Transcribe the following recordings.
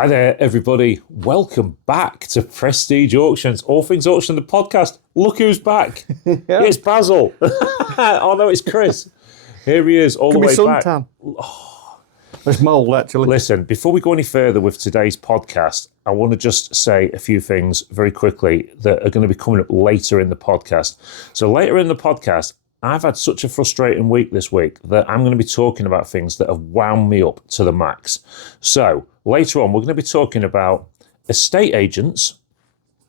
Hi there, everybody. Welcome back to Prestige Auctions, All Things Auction, the podcast. Look who's back. Yeah. It's Basil. Oh, no, it's Chris. Here he is, all the way back. Oh. There's mold, actually. Listen, before we go any further with today's podcast, I want to just say a few things very quickly that are going to be coming up later in the podcast. So later in the podcast, I've had such a frustrating week this week that I'm going to be talking about things that have wound me up to the max. So later on, we're going to be talking about estate agents.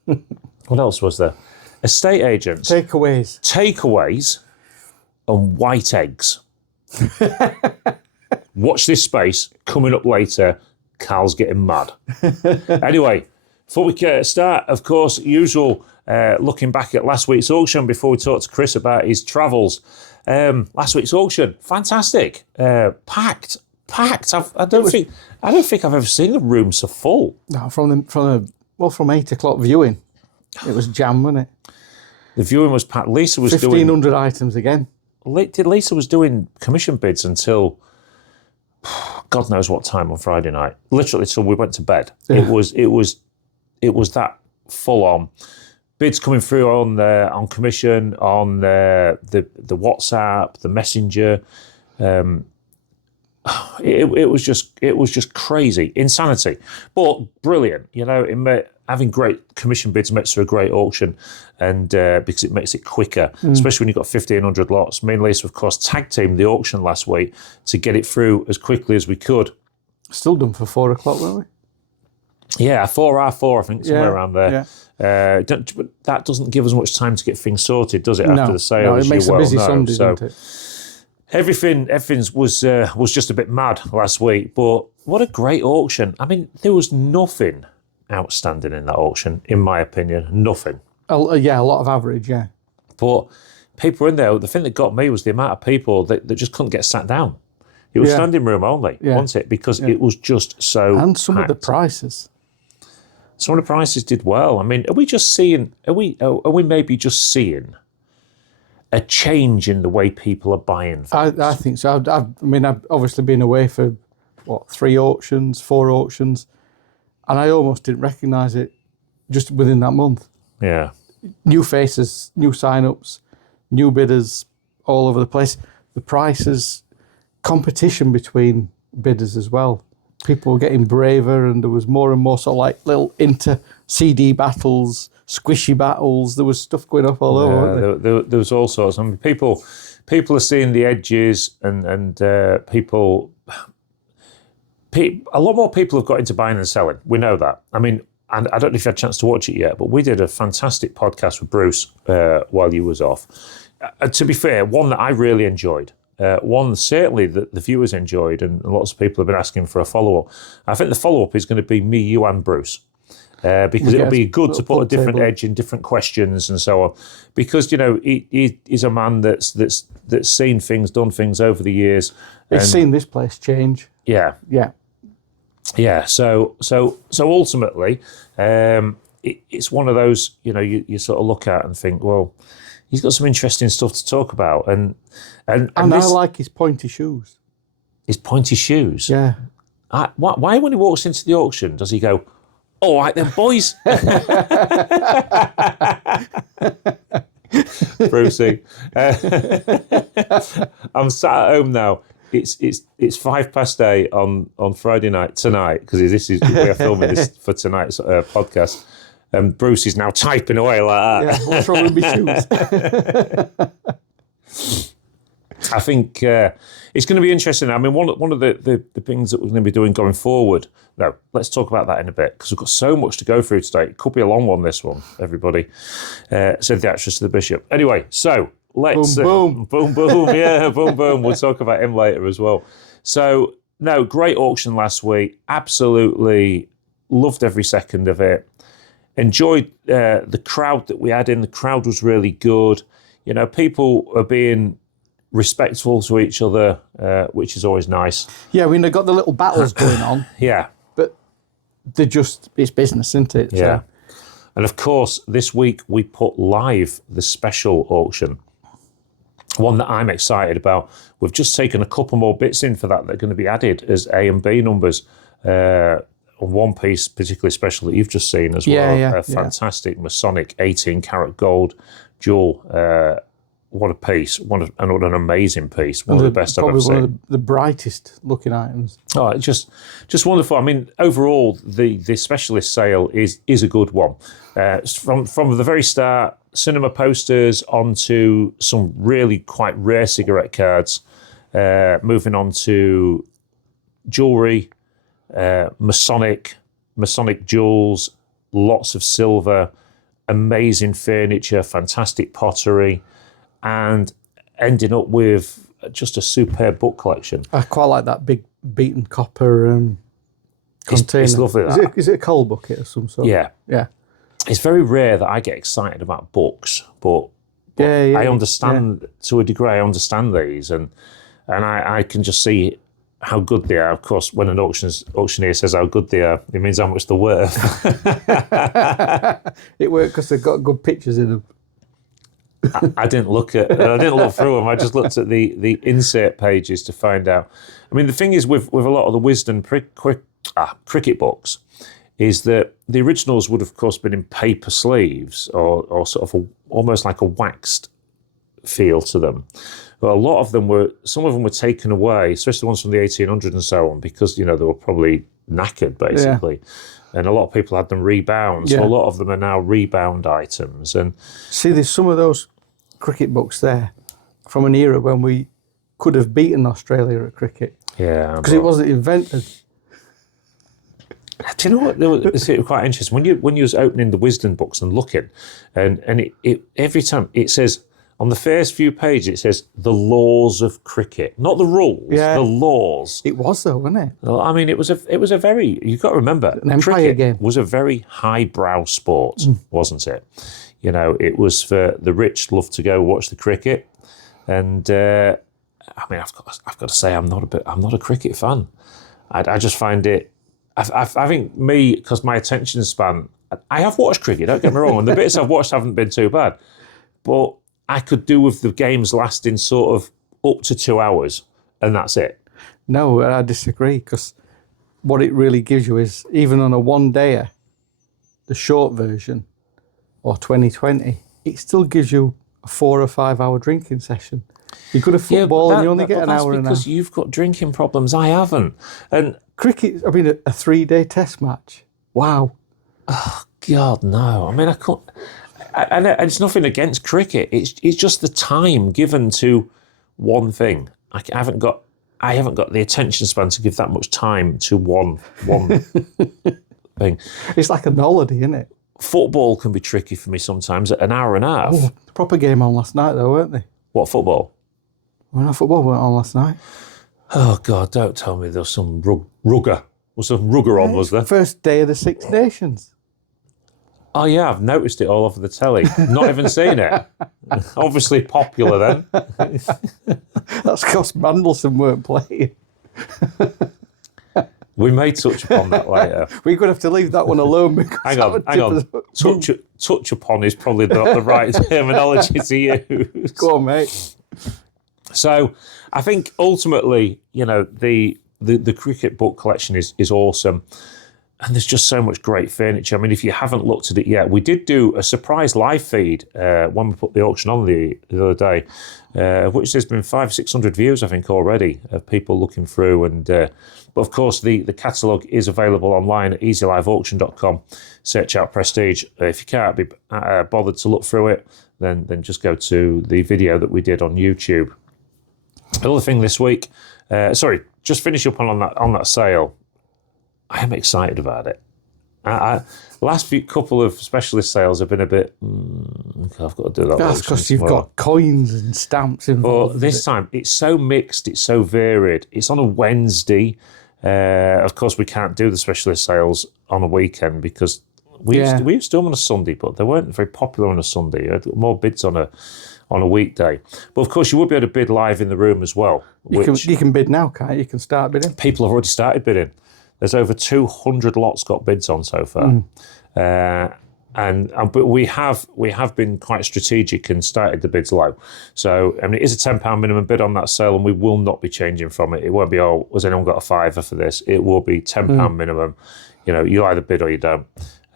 What else was there? Estate agents. Takeaways and white eggs. Watch this space. Coming up later, Carl's getting mad. Anyway, before we start, of course, usual... looking back at last week's auction before we talk to Chris about his travels. Last week's auction, fantastic, packed. I don't think I've ever seen a room so full. No, from 8 o'clock viewing, it was jam, wasn't it? The viewing was packed. Lisa was 1,500 items again. Lisa was doing commission bids until God knows what time on Friday night. Literally till we went to bed. Yeah. It was that full on. Bids coming through on commission, on the WhatsApp, the Messenger. It was just crazy, insanity, but brilliant. You know, having great commission bids makes for a great auction, and because it makes it quicker, especially when you've got 1,500 lots. Me and Lisa, of course, tag teamed the auction last week to get it through as quickly as we could. Still done for 4 o'clock, weren't we? Yeah, 4R4, I think, somewhere around there. Yeah. But that doesn't give us much time to get things sorted, does it? After the sale, no, it makes a busy Sunday, so doesn't it? Everything was just a bit mad last week, but what a great auction! I mean, there was nothing outstanding in that auction, in my opinion. Nothing. A lot of average, yeah. But people in there. The thing that got me was the amount of people that just couldn't get sat down. It was standing room only, wasn't it? Because it was just so. And some packed. of the prices. Some of the prices did well. I mean, are we maybe just seeing a change in the way people are buying things? I think so. I've obviously been away for, 4 auctions, and I almost didn't recognise it just within that month. Yeah. New faces, new sign-ups, new bidders all over the place. The prices, competition between bidders as well. People were getting braver, and there was more and more sort of like little inter-CD battles, squishy battles. There was stuff going up all over, wasn't there was all sorts. I mean, people are seeing the edges, and people... A lot more people have got into buying and selling. We know that. I mean, and I don't know if you had a chance to watch it yet, but we did a fantastic podcast with Bruce while you was off. To be fair, one that I really enjoyed. One certainly that the viewers enjoyed, and lots of people have been asking for a follow-up. I think the follow-up is going to be me, you and Bruce, because it'll be good to put a different edge in different questions and so on. Because, you know, he's a man that's seen things, done things over the years. He's seen this place change. Yeah. Yeah. Yeah, so ultimately, it's one of those, you know, you sort of look at and think, well, he's got some interesting stuff to talk about, and I like his pointy shoes. His pointy shoes. Yeah. Why when he walks into the auction does he go, "All right then, boys"? Brucey. I'm sat at home now. It's 8:05 on Friday night tonight, because we are filming this for tonight's podcast. And Bruce is now typing away like that. Yeah, what's wrong with my shoes? I think it's going to be interesting. I mean, one of the things that we're going to be doing going forward. No, let's talk about that in a bit, because we've got so much to go through today. It could be a long one, this one, everybody. Said the actress to the bishop. Anyway, so let's... Boom, boom. Yeah, boom, boom. We'll talk about him later as well. So, no, great auction last week. Absolutely loved every second of it. Enjoyed the crowd that we had in. The crowd was really good. You know, people are being respectful to each other, which is always nice. Yeah, I mean, they've got the little battles going on. Yeah. But it's business, isn't it? Yeah. So. And of course, this week we put live the special auction. One that I'm excited about. We've just taken a couple more bits in for that are going to be added as A and B numbers. one piece particularly special that you've just seen as Yeah, well. yeah, A fantastic Masonic 18 karat gold jewel. What a piece! What an amazing piece! One of the best I've ever seen. Probably one of the brightest looking items. Oh, it's just wonderful. I mean, overall, the specialist sale is a good one. From the very start, cinema posters onto some really quite rare cigarette cards, moving on to jewellery, Masonic jewels, lots of silver, amazing furniture, fantastic pottery, and ending up with just a superb book collection. I quite like that big beaten copper container. It's lovely. Is it a coal bucket of some sort? Yeah. Yeah. It's very rare that I get excited about books, but I understand to a degree. I understand these, and I can just see how good they are. Of course, when an auctioneer says how good they are, it means how much they're worth. It worked because they've got good pictures in them. I didn't look through them. I just looked at the insert pages to find out. I mean, the thing is with a lot of the Wisdom cricket books is that the originals would have, of course, been in paper sleeves or sort of almost like a waxed feel to them. But some of them were taken away, especially the ones from the 1800s and so on, because, they were probably knackered, basically. Yeah. And a lot of people had them rebound. So a lot of them are now rebound items. And see, there's some of those cricket books there from an era when we could have beaten Australia at cricket. Yeah. Because it wasn't invented. Do you know what? It's quite interesting. When you was opening the Wisdom books and looking, and it every time it says, on the first few pages, it says the laws of cricket, not the rules, the laws. It was though, wasn't it? Well, I mean, it was a very, you've got to remember, an empire cricket game. Was a very highbrow sport, wasn't it? It was for the rich, loved to go watch the cricket, and I mean, I've got to say, I'm not a cricket fan. I just find it. I think because my attention span, I have watched cricket. Don't get me wrong, and the bits I've watched haven't been too bad, but I could do with the games lasting sort of up to 2 hours, and that's it. No, I disagree, because what it really gives you is, even on a one-dayer, the short version, or 2020, it still gives you a 4 or 5 hour drinking session. You could have football and you only get an hour and a half. Because you've got drinking problems, I haven't. And cricket, I mean, a 3-day test match. Wow. Oh, God, no. I mean, I can't... And it's nothing against cricket. It's just the time given to one thing. I haven't got the attention span to give that much time to one thing. It's like a holiday, isn't it? Football can be tricky for me sometimes at an hour and a half. Oh, proper game on last night though, weren't they? What football? Well, no, football went on last night. Oh God, don't tell me there was some rugger. Was some rugger on, was there? First day of the Six Nations. Oh yeah, I've noticed it all over the telly. Not even seen it. Obviously popular then. That's because Mandelson weren't playing. We may touch upon that later. We're going to have to leave that one alone. Hang on. Touch upon is probably not the right terminology to use. Go on, mate. So I think ultimately, the cricket book collection is awesome. And there's just so much great furniture. I mean, if you haven't looked at it yet, we did do a surprise live feed when we put the auction on the other day, which there's been 500-600 views, I think, already of people looking through. And but of course, the catalogue is available online at easyliveauction.com. Search out Prestige. If you can't be bothered to look through it, then just go to the video that we did on YouTube. Another thing this week, just finish up on that sale. I am excited about it. Last couple of specialist sales have been a bit, I've got to do that. That's because you've got coins and stamps involved. But this time, it's so mixed, it's so varied. It's on a Wednesday. Of course, we can't do the specialist sales on a weekend because we used to do them on a Sunday, but they weren't very popular on a Sunday. You had more bids on a weekday. But of course, you would be able to bid live in the room as well. You can bid now, can't you? You can start bidding. People have already started bidding. There's over 200 lots got bids on so far. But we have been quite strategic and started the bids low. So, I mean, it is a £10 minimum bid on that sale, and we will not be changing from it. It won't be, has anyone got a fiver for this? It will be £10 minimum. You either bid or you don't.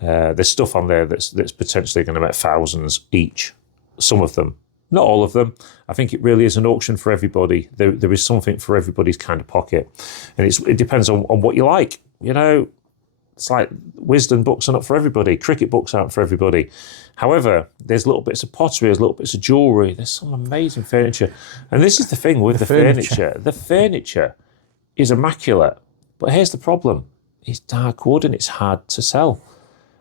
There's stuff on there that's potentially going to make thousands each. Some of them, not all of them. I think it really is an auction for everybody. There is something for everybody's kind of pocket, and it depends on what you like. It's like wisdom books are not for everybody. Cricket books aren't for everybody. However, there's little bits of pottery, there's little bits of jewellery, there's some amazing furniture. And this is the thing with the furniture. The furniture is immaculate. But here's the problem. It's dark wood and it's hard to sell.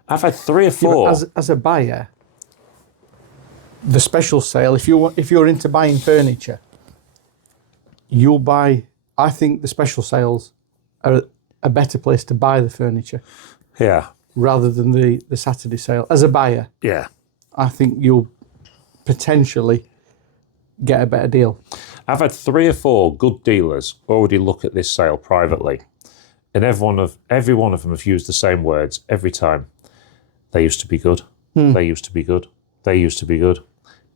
I've had 3 or 4. As a buyer, the special sale, if you're into buying furniture, you'll buy, I think the special sales are a better place to buy the furniture. Yeah. Rather than the Saturday sale. As a buyer, yeah, I think you'll potentially get a better deal. I've had 3 or 4 good dealers already look at this sale privately, and every one of them have used the same words every time. They used to be good. They used to be good. They used to be good.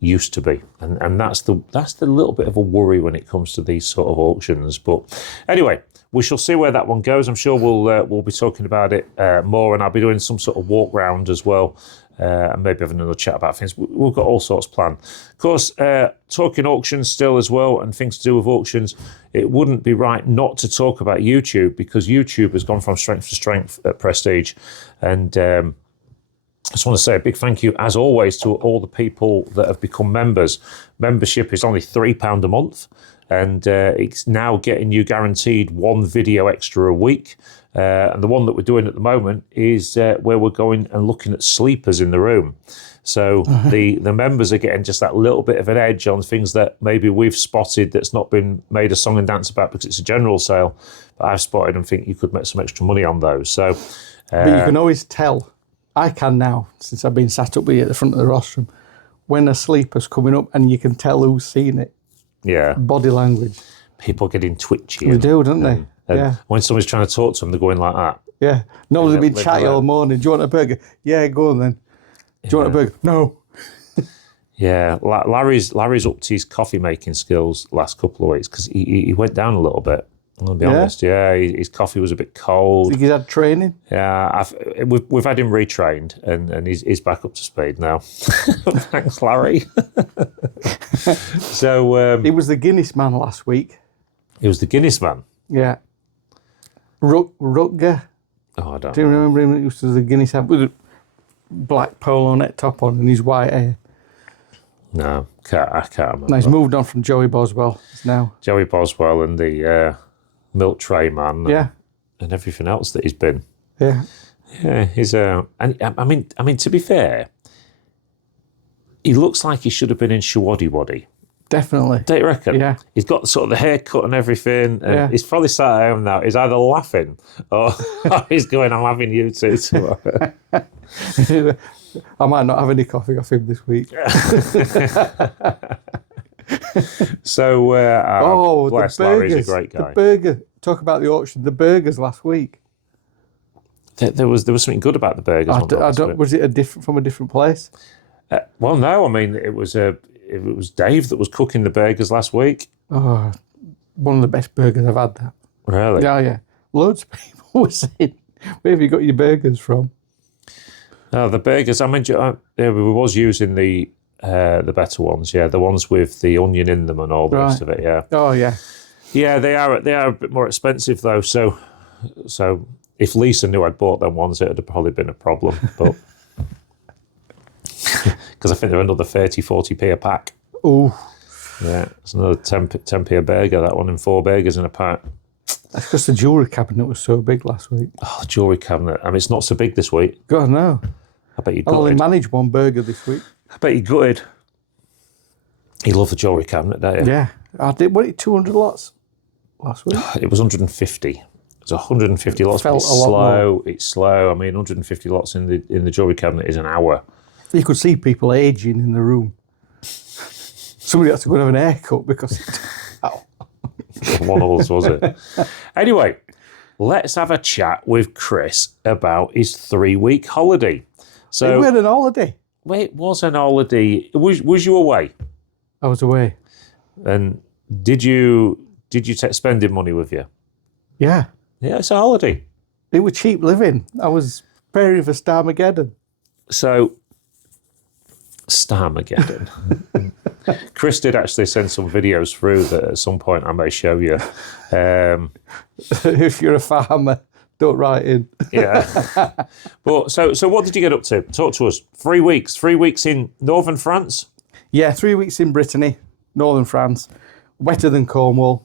Used to be, and that's the little bit of a worry when it comes to these sort of auctions. But anyway, we shall see where that one goes. I'm sure we'll be talking about it more, and I'll be doing some sort of walk round as well, and maybe have another chat about things. We've got all sorts planned. Of course, talking auctions still as well, and things to do with auctions. It wouldn't be right not to talk about YouTube, because YouTube has gone from strength to strength at Prestige, and I just want to say a big thank you, as always, to all the people that have become members. Membership is only £3 a month, and it's now getting you guaranteed 1 video extra a week. And the one that we're doing at the moment is where we're going and looking at sleepers in the room. So the members are getting just that little bit of an edge on things that maybe we've spotted that's not been made a song and dance about because it's a general sale. But I've spotted and think you could make some extra money on those. So, but you can always tell. I can now, since I've been sat up here at the front of the rostrum, when a sleeper's coming up and you can tell who's seen it. Yeah. Body language. People getting twitchy. They do, don't they? And when somebody's trying to talk to them, they're going like that. Yeah. No, they've been chatty all morning. Do you want a burger? Yeah, go on then. Do you want a burger? No. Yeah. Larry's upped his coffee making skills last couple of weeks because he went down a little bit. I'm going to be honest. Yeah, his coffee was a bit cold. Think he's had training? Yeah, we've had him retrained, and he's back up to speed now. Thanks, Larry. So he was the Guinness man last week. He was the Guinness man? Yeah. Rutger. Oh, I don't Do you remember him? He was the Guinness man with a black polo net top on and his white hair. No, I can't remember. No, he's moved on from Joey Boswell now. Joey Boswell and the milk tray man, and everything else that he's been. Yeah, he's and I mean, to be fair, he looks like he should have been in Shawaddy Waddy. Definitely. Don't you reckon? Yeah. He's got sort of the haircut and everything, and he's probably sat at home now. He's either laughing or he's going, "I'm having you two tomorrow." I might not have any coffee off him this week. So, bless the burgers. Larry's a great guy. The burger. Talk about the auction. The burgers last week. There was something good about the burgers. Was it from a different place? Well, no. I mean, it was Dave that was cooking the burgers last week. Oh, one of the best burgers I've had. That. Really? Yeah. Loads of people were saying, "Where have you got your burgers from?" Oh, the burgers. I mean, we was using the better ones. Yeah, the ones with the onion in them and all the rest of it. Yeah. Oh yeah. Yeah, they are a bit more expensive though. So if Lisa knew I'd bought them ones, it would have probably been a problem. But because I think they're another 30-40p a pack. Oh. Yeah, it's another 10p a burger. That one, and 4 burgers in a pack. That's because the jewellery cabinet was so big last week. Oh, the jewellery cabinet. I mean, it's not so big this week. God, no. I bet you I only gutted. managed 1 burger this week. I bet you gutted. You love the jewellery cabinet, don't you? Yeah. I did, 200 lots last week? It was 150. It was 150 lots. Felt It's a lot slow. more. It's slow. I mean, 150 lots in the jewellery cabinet is an hour. You could see people aging in the room. Somebody had to go and have an haircut because... One of us, was it? Anyway, let's have a chat with Chris about his 3-week holiday. So we went on holiday. Well, it was an holiday. Was you away? I was away. And did you take spending money with you? Yeah. Yeah, it's a holiday. It was cheap living. I was preparing for Starmageddon. So, Starmageddon. Chris did actually send some videos through that at some point I may show you. If you're a farmer, don't write in. Yeah. But so what did you get up to? Talk to us. 3 weeks. 3 weeks in northern France? Yeah, 3 weeks in Brittany, northern France. Wetter than Cornwall.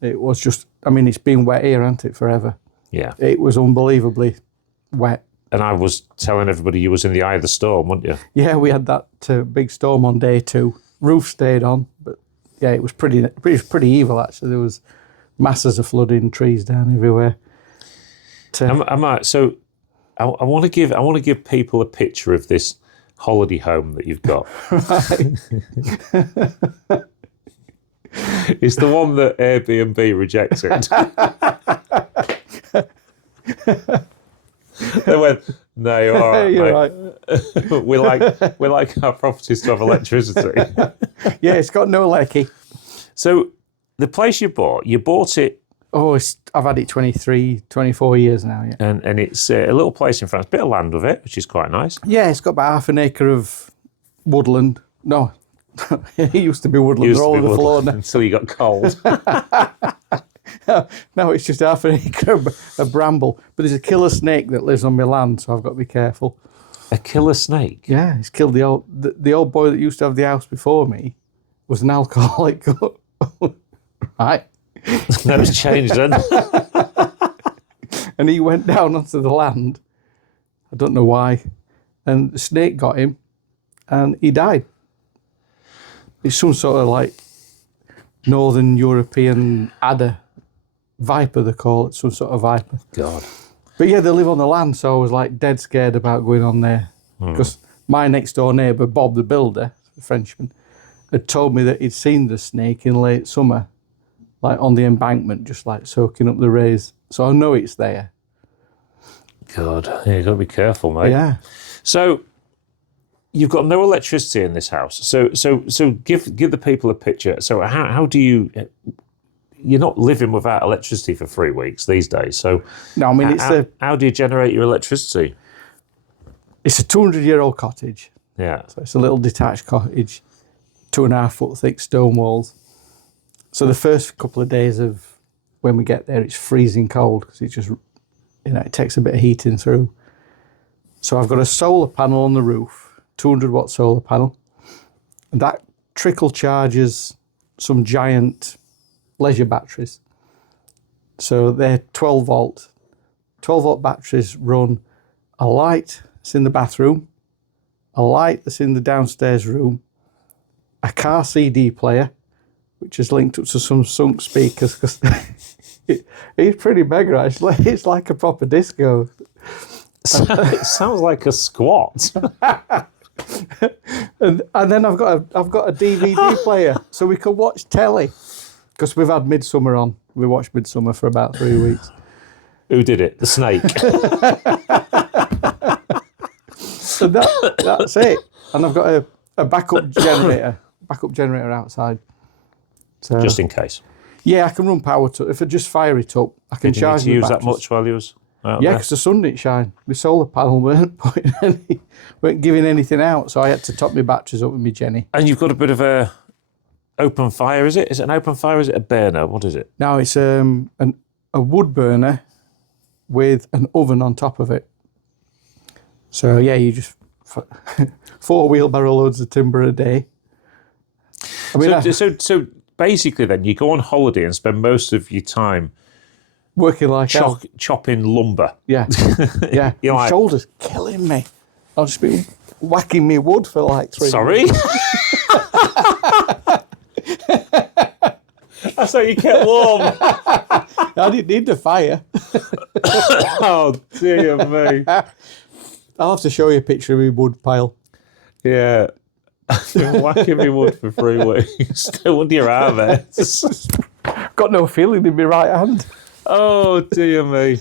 It was just, I mean, it's been wet here, hasn't it, forever? Yeah. It was unbelievably wet. And I was telling everybody you was in the eye of the storm, weren't you? Yeah, we had that big storm on day 2. Roof stayed on, but yeah, it was pretty evil actually. There was masses of flooding, trees down everywhere. I want to give people a picture of this holiday home that you've got. Right. It's the one that Airbnb rejected. They went, no, you're all right. You're mate. right. we like our properties to have electricity. Yeah, it's got no lecky. So the place you bought it. Oh, I've had it 23, 24 years now, yeah. And it's a little place in France, bit of land with it, which is quite nice. Yeah, it's got about half an acre of woodland. No, it used to be woodland. They're all on the floor now. Until you got cold. No, it's just half an acre of bramble. But there's a killer snake that lives on my land, so I've got to be careful. A killer snake? Yeah, he's killed the old boy that used to have the house before me was an alcoholic. Right. That was changed then. And he went down onto the land. I don't know why. And the snake got him and he died. It's some sort of like Northern European adder. Viper, they call it, some sort of viper. God. But yeah, they live on the land, so I was like dead scared about going on there. Because my next door neighbour, Bob the builder, a Frenchman, had told me that he'd seen the snake in late summer, like on the embankment, just like soaking up the rays. So I know it's there. God, yeah, you've got to be careful, mate. Yeah. So you've got no electricity in this house. So give the people a picture. So how do you? You're not living without electricity for 3 weeks these days. So No, I mean how do you generate your electricity? it's a 200-year-old cottage. Yeah. So it's a little detached cottage, 2.5 foot thick stone walls. So the first couple of days of when we get there, it's freezing cold because it just, it takes a bit of heating through. So I've got a solar panel on the roof, 200-watt solar panel, and that trickle charges some giant leisure batteries. So they're 12 volt batteries run a light that's in the bathroom, a light that's in the downstairs room, a car CD player, which is linked up to some sunk speakers because it's pretty mega actually. It's like a proper disco. It sounds like a squat. and then I've got a DVD player so we can watch telly because we've had Midsummer on. We watched Midsummer for about 3 weeks. Who did it? The snake. So that's it. And I've got a backup generator outside. So Just in case. yeah, I can run power to if I just fire it up. I can Did you charge need to the use that batteries. much while you was out Yeah, there? because the sun didn't shine. My solar panel weren't giving anything out, so I had to top my batteries up with my Jenny. And you've got a bit of a open fire, is it? Is it an open fire? Is it a burner? What is it? Now it's a wood burner with an oven on top of it. So yeah, you just 4 wheelbarrow loads of timber a day. I mean, So basically, then you go on holiday and spend most of your time working like hell. chopping lumber. Yeah, yeah. You're My like- shoulders killing me. I'll just be whacking me wood for like 3 Sorry. That's how you get warm. I didn't need the fire. Oh dear me. I'll have to show you a picture of my wood pile. Yeah. I've been whacking me wood for 3 weeks. Still under your arm, eh? Got no feeling in my right hand. Oh dear me.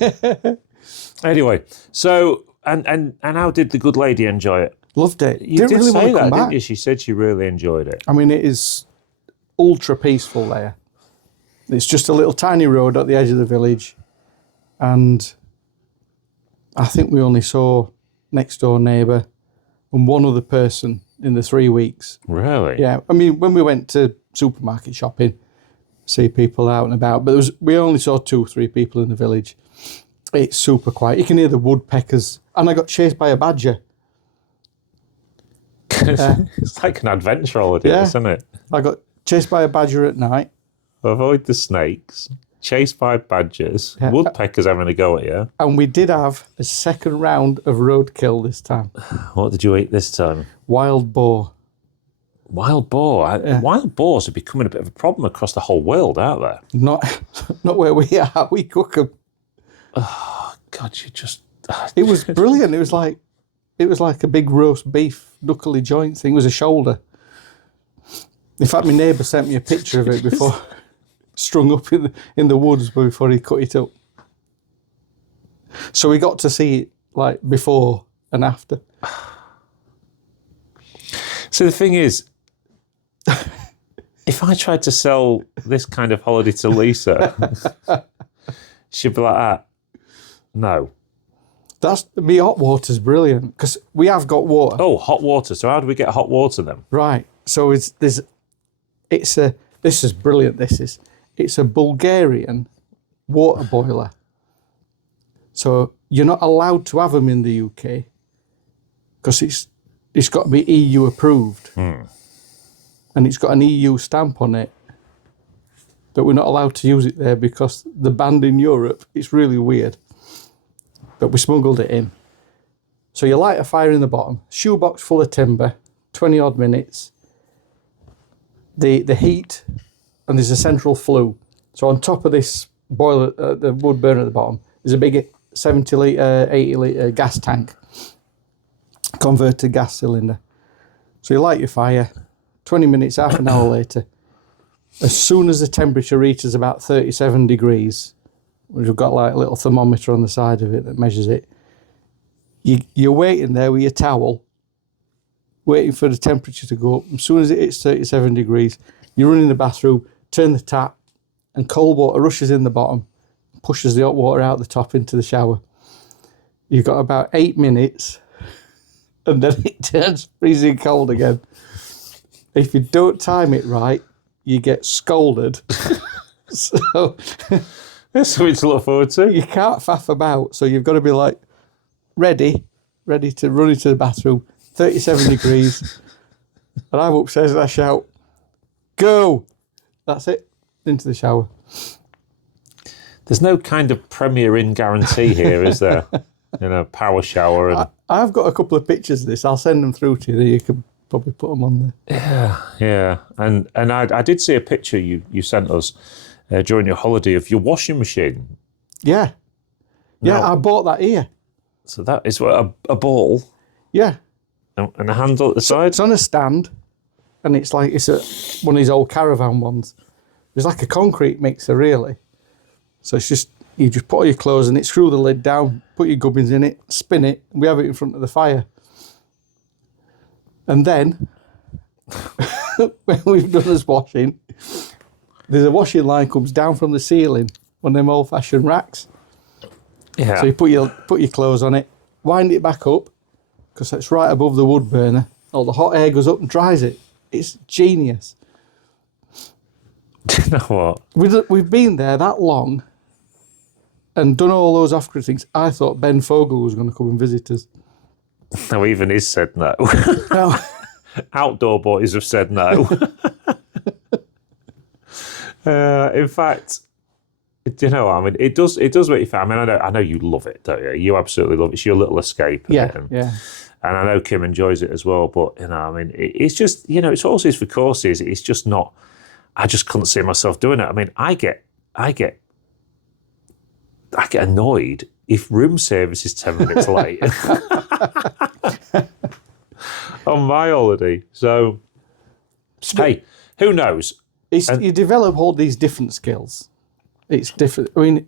Anyway, so and how did the good lady enjoy it? Loved it. You Didn't did really want say to come that, back. didn't you? She said she really enjoyed it. I mean, it is ultra peaceful there. It's just a little tiny road at the edge of the village, and I think we only saw next door neighbour and one other person in the 3 weeks. Really? Yeah, I mean, when we went to supermarket shopping, see people out and about, but we only saw 2 or 3 people in the village. It's super quiet. You can hear the woodpeckers, and I got chased by a badger. It's like an adventure holiday, Yeah. isn't it? I got chased by a badger at night. Avoid the snakes, chased by badgers, woodpeckers having a go at you. And we did have a second round of roadkill this time. What did you eat this time? Wild boar. Wild boar. Wild boars are becoming a bit of a problem across the whole world, aren't they? Not where we are. We cook them. Oh God, you just. It was brilliant. It was like a big roast beef knuckly joint thing. It was a shoulder. In fact, my neighbour sent me a picture of it before, strung up in the woods before he cut it up. So we got to see it like before and after. So the thing is, if I tried to sell this kind of holiday to Lisa, she'd be like, no. Me hot water's brilliant because we have got water. Oh, hot water. So how do we get hot water then? Right. So this is brilliant. It's a Bulgarian water boiler. So you're not allowed to have them in the UK because it's got to be EU approved, and it's got an EU stamp on it. But we're not allowed to use it there because they're banned in Europe. It's really weird. But we smuggled it in. So you light a fire in the bottom, shoebox full of timber, 20 odd minutes. The heat, and there's a central flue. So on top of this boiler, the wood burner at the bottom, there's a big 70 litre, 80 litre gas tank, converted gas cylinder. So you light your fire, 20 minutes, half an hour later, as soon as the temperature reaches about 37 degrees, we've got like a little thermometer on the side of it that measures it, you're waiting there with your towel, waiting for the temperature to go up. As soon as it hits 37 degrees, you run in the bathroom, turn the tap, and cold water rushes in the bottom, pushes the hot water out the top into the shower. You've got about 8 minutes, and then it turns freezing cold again. If you don't time it right, you get scolded. So That's something to look forward to. you can't faff about, so you've got to be like ready to run into the bathroom, 37 degrees, and I'm upstairs and I shout, go! That's it, into the shower. There's no kind of Premier Inn guarantee here, is there? Power shower. And... I've got a couple of pictures of this. I'll send them through to you. You can probably put them on there. Yeah. And I did see a picture you sent us during your holiday of your washing machine. Yeah. Yeah, I bought that here. So that is what a ball. Yeah. And a handle at the side. It's on a stand, and it's one of these old caravan ones. It's like a concrete mixer, really. So it's just, you just put all your clothes in it, screw the lid down, put your gubbins in it, spin it, and we have it in front of the fire. And then, when we've done this washing, there's a washing line comes down from the ceiling, one of them old-fashioned racks. Yeah. So you put your clothes on it, wind it back up, because it's right above the wood burner. All the hot air goes up and dries it. It's genius. Do you know what? We've been there that long and done all those off-grid things. I thought Ben Fogel was going to come and visit us. No, even he's said no. No. Outdoor boys have said no. In fact, do you know what I mean? It does make you feel. I mean, I know you love it, don't you? You absolutely love it. It's your little escape. Yeah. And I know Kim enjoys it as well. But I mean, it's just it's horses for courses. It's just not. I just couldn't see myself doing it. I mean, I get annoyed if room service is 10 minutes late on my holiday. So, hey, who knows? You develop all these different skills. It's different. I mean,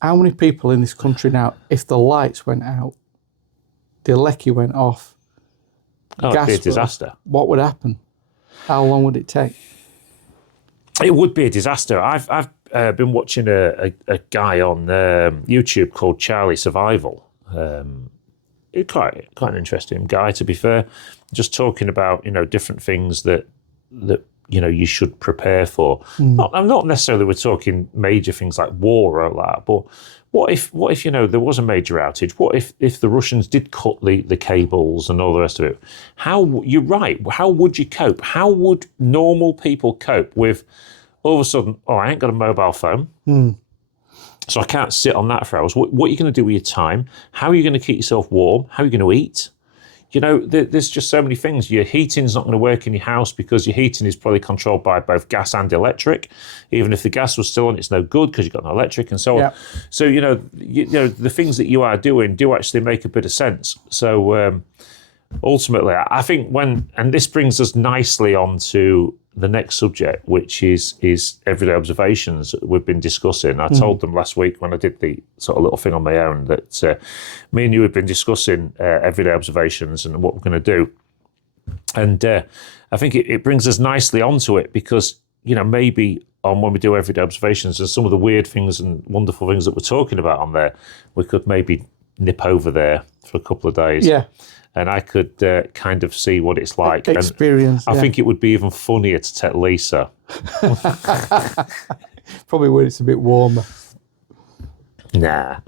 how many people in this country now, if the lights went out, the lecky went off, it'd be a disaster. What would happen? How long would it take? It would be a disaster. I've been watching a guy on YouTube called Charlie Survival, Quite an interesting guy, to be fair. Just talking about different things that you should prepare for. Not necessarily we're talking major things like war or that, but what if there was a major outage? What if the Russians did cut the cables and all the rest of it? You're right. How would you cope? How would normal people cope with all of a sudden? Oh, I ain't got a mobile phone. So I can't sit on that for hours. What are you going to do with your time? How are you going to keep yourself warm? How are you going to eat? There's just so many things. Your heating's not going to work in your house because your heating is probably controlled by both gas and electric. Even if the gas was still on, it's no good because you've got no electric and so on. So, the things that you are doing do actually make a bit of sense. So ultimately, I think and this brings us nicely onto the next subject, which is everyday observations that we've been discussing. I told them last week when I did the sort of little thing on my own that me and you have been discussing everyday observations and what we're going to do. And I think it brings us nicely onto it because, maybe when we do everyday observations and some of the weird things and wonderful things that we're talking about on there, we could maybe nip over there for a couple of days. Yeah. And I could kind of see what it's like. Experience. And I think it would be even funnier to take Lisa. Probably when it's a bit warmer. Nah.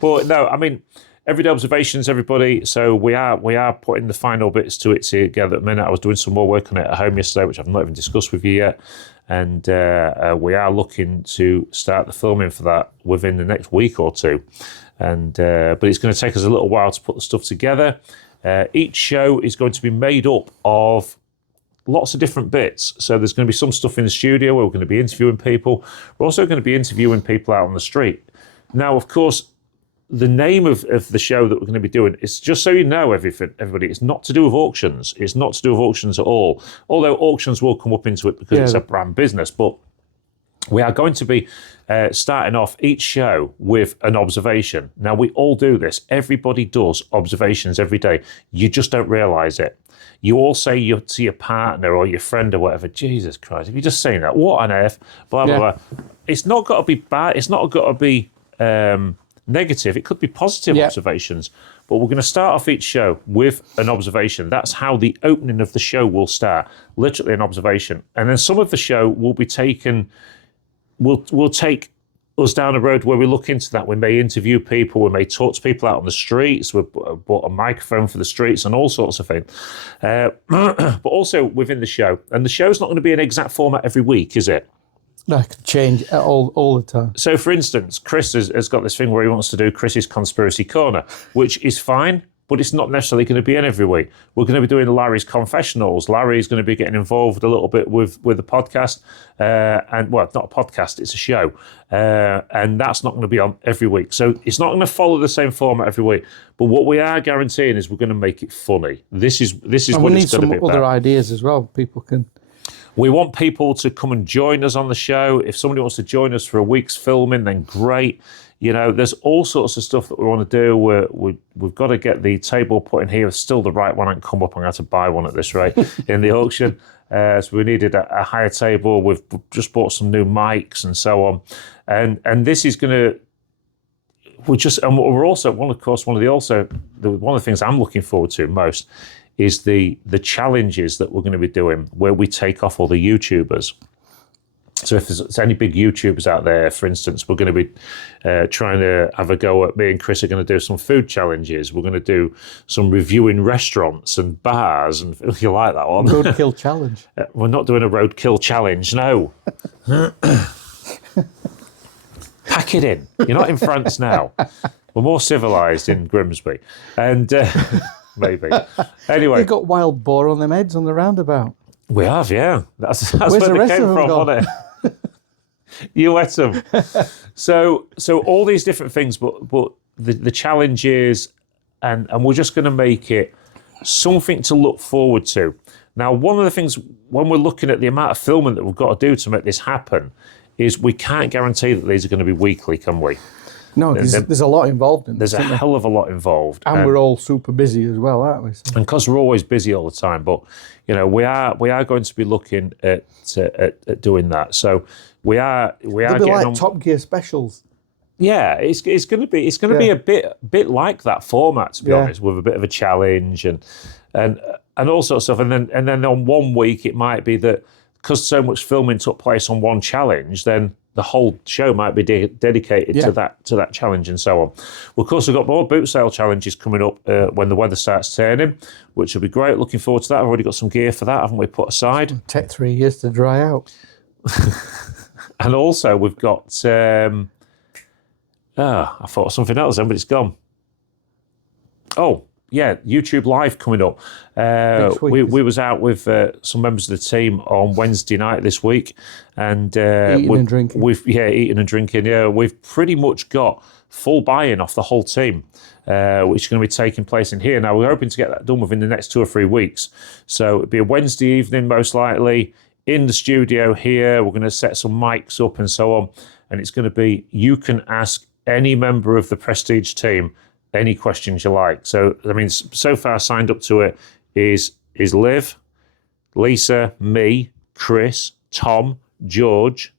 But no, I mean, everyday observations, everybody. So we are putting the final bits to it together at the minute. I was doing some more work on it at home yesterday, which I've not even discussed with you yet. And we are looking to start the filming for that within the next week or two. And but it's going to take us a little while to put the stuff together. Each show is going to be made up of lots of different bits. So there's going to be some stuff in the studio where we're going to be interviewing people. We're also going to be interviewing people out on the street. Now, of course, the name of the show that we're going to be doing is, just so you know, everybody, it's not to do with auctions. It's not to do with auctions at all. Although auctions will come up into it because it's a brand business. But we are going to be starting off each show with an observation. Now, we all do this. Everybody does observations every day. You just don't realise it. You all say to your partner or your friend or whatever, Jesus Christ, if you're just saying that, what on earth, blah, blah, blah. It's not got to be bad. It's not got to be negative. It could be positive observations. But we're going to start off each show with an observation. That's how the opening of the show will start, literally an observation. And then some of the show will be taken... We'll take us down a road where we look into that. We may interview people. We may talk to people out on the streets. We've bought a microphone for the streets and all sorts of things. But also within the show. And the show's not going to be an exact format every week, is it? No, it can change all the time. So, for instance, Chris has got this thing where he wants to do Chris's Conspiracy Corner, which is fine, but it's not necessarily going to be in every week. We're going to be doing Larry's Confessionals. Larry's going to be getting involved a little bit with the podcast. And well, not a podcast, it's a show. And that's not going to be on every week. So it's not going to follow the same format every week. But what we are guaranteeing is we're going to make it funny. This is what it's going to be about. We need some other ideas as well. People can... We want people to come and join us on the show. If somebody wants to join us for a week's filming, then great. There's all sorts of stuff that we want to do. We've got to get the table put in here. It's still the right one. I can come up and have to buy one at this rate in the auction. So we needed a higher table. We've just bought some new mics and so on. And this is going to... we're also one of the things I'm looking forward to most is the challenges that we're going to be doing where we take off all the YouTubers. So if there's any big YouTubers out there, for instance, we're going to be trying to have a go at... Me and Chris are going to do some food challenges. We're going to do some reviewing restaurants and bars. And you like that one? Roadkill challenge. We're not doing a roadkill challenge, no. Pack it in. You're not in France now. We're more civilised in Grimsby. And... maybe. Anyway. You got wild boar on them heads on the roundabout. We have, yeah. That's where the they rest came of them from, gone? wasn't it? You ate them. So all these different things, but the challenge is, and we're just going to make it something to look forward to. Now, one of the things, when we're looking at the amount of filming that we've got to do to make this happen, is we can't guarantee that these are going to be weekly, can we? No, there's a lot involved in this. There's a hell of a lot involved. And we're all super busy as well, aren't we? So. And because we're always busy all the time, but we are going to be looking at doing that. So we are They'll be getting like on. Top Gear specials. Yeah, it's going to be a bit like that format, to be honest, with a bit of a challenge and all sorts of stuff. And then on one week it might be that because so much filming took place on one challenge, then the whole show might be dedicated to that challenge and so on. Well, of course, we've got more boot sale challenges coming up when the weather starts turning, which will be great. Looking forward to that. I've already got some gear for that, haven't we, put aside? It'll take 3 years to dry out. And also we've got I thought of something else then, but it's gone. Oh, yeah, YouTube Live coming up. We was out with some members of the team on Wednesday night this week, and eating and drinking. Eating and drinking. Yeah, we've pretty much got full buy-in off the whole team, which is going to be taking place in here. Now we're hoping to get that done within the next 2 or 3 weeks. So it'll be a Wednesday evening, most likely, in the studio here. We're going to set some mics up and so on, and it's going to be, you can ask any member of the Prestige team any questions you like. So, I mean, so far signed up to it is Liv, Lisa, me, Chris, Tom, George.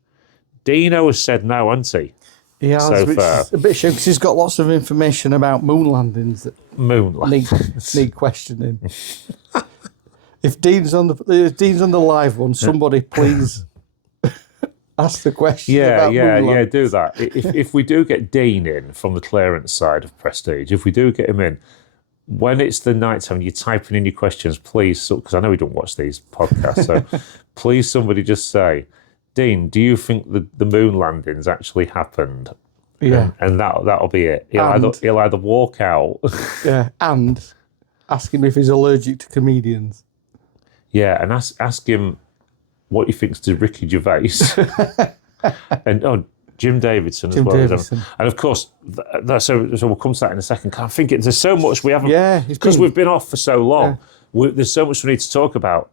Dino has said no, hasn't he? He has, so which far. is a bit shame because he's got lots of information about moon landings that need questioning. If Dean's on the live one, somebody please ask the question about moon landings. Do that. If we do get Dean in from the clearance side of Prestige, if we do get him in, when it's the night time, you're typing in your questions, please, because I know we don't watch these podcasts, so please somebody just say, Dean, do you think the moon landings actually happened? Yeah. And that'll be it. He'll either walk out. Yeah, and ask him if he's allergic to comedians. Yeah, and ask him what he thinks to Ricky Gervais. and Jim Davidson as well. Davidson. And of course, so we'll come to that in a second. I think there's so much we haven't... Yeah. Because we've been off for so long, there's so much we need to talk about.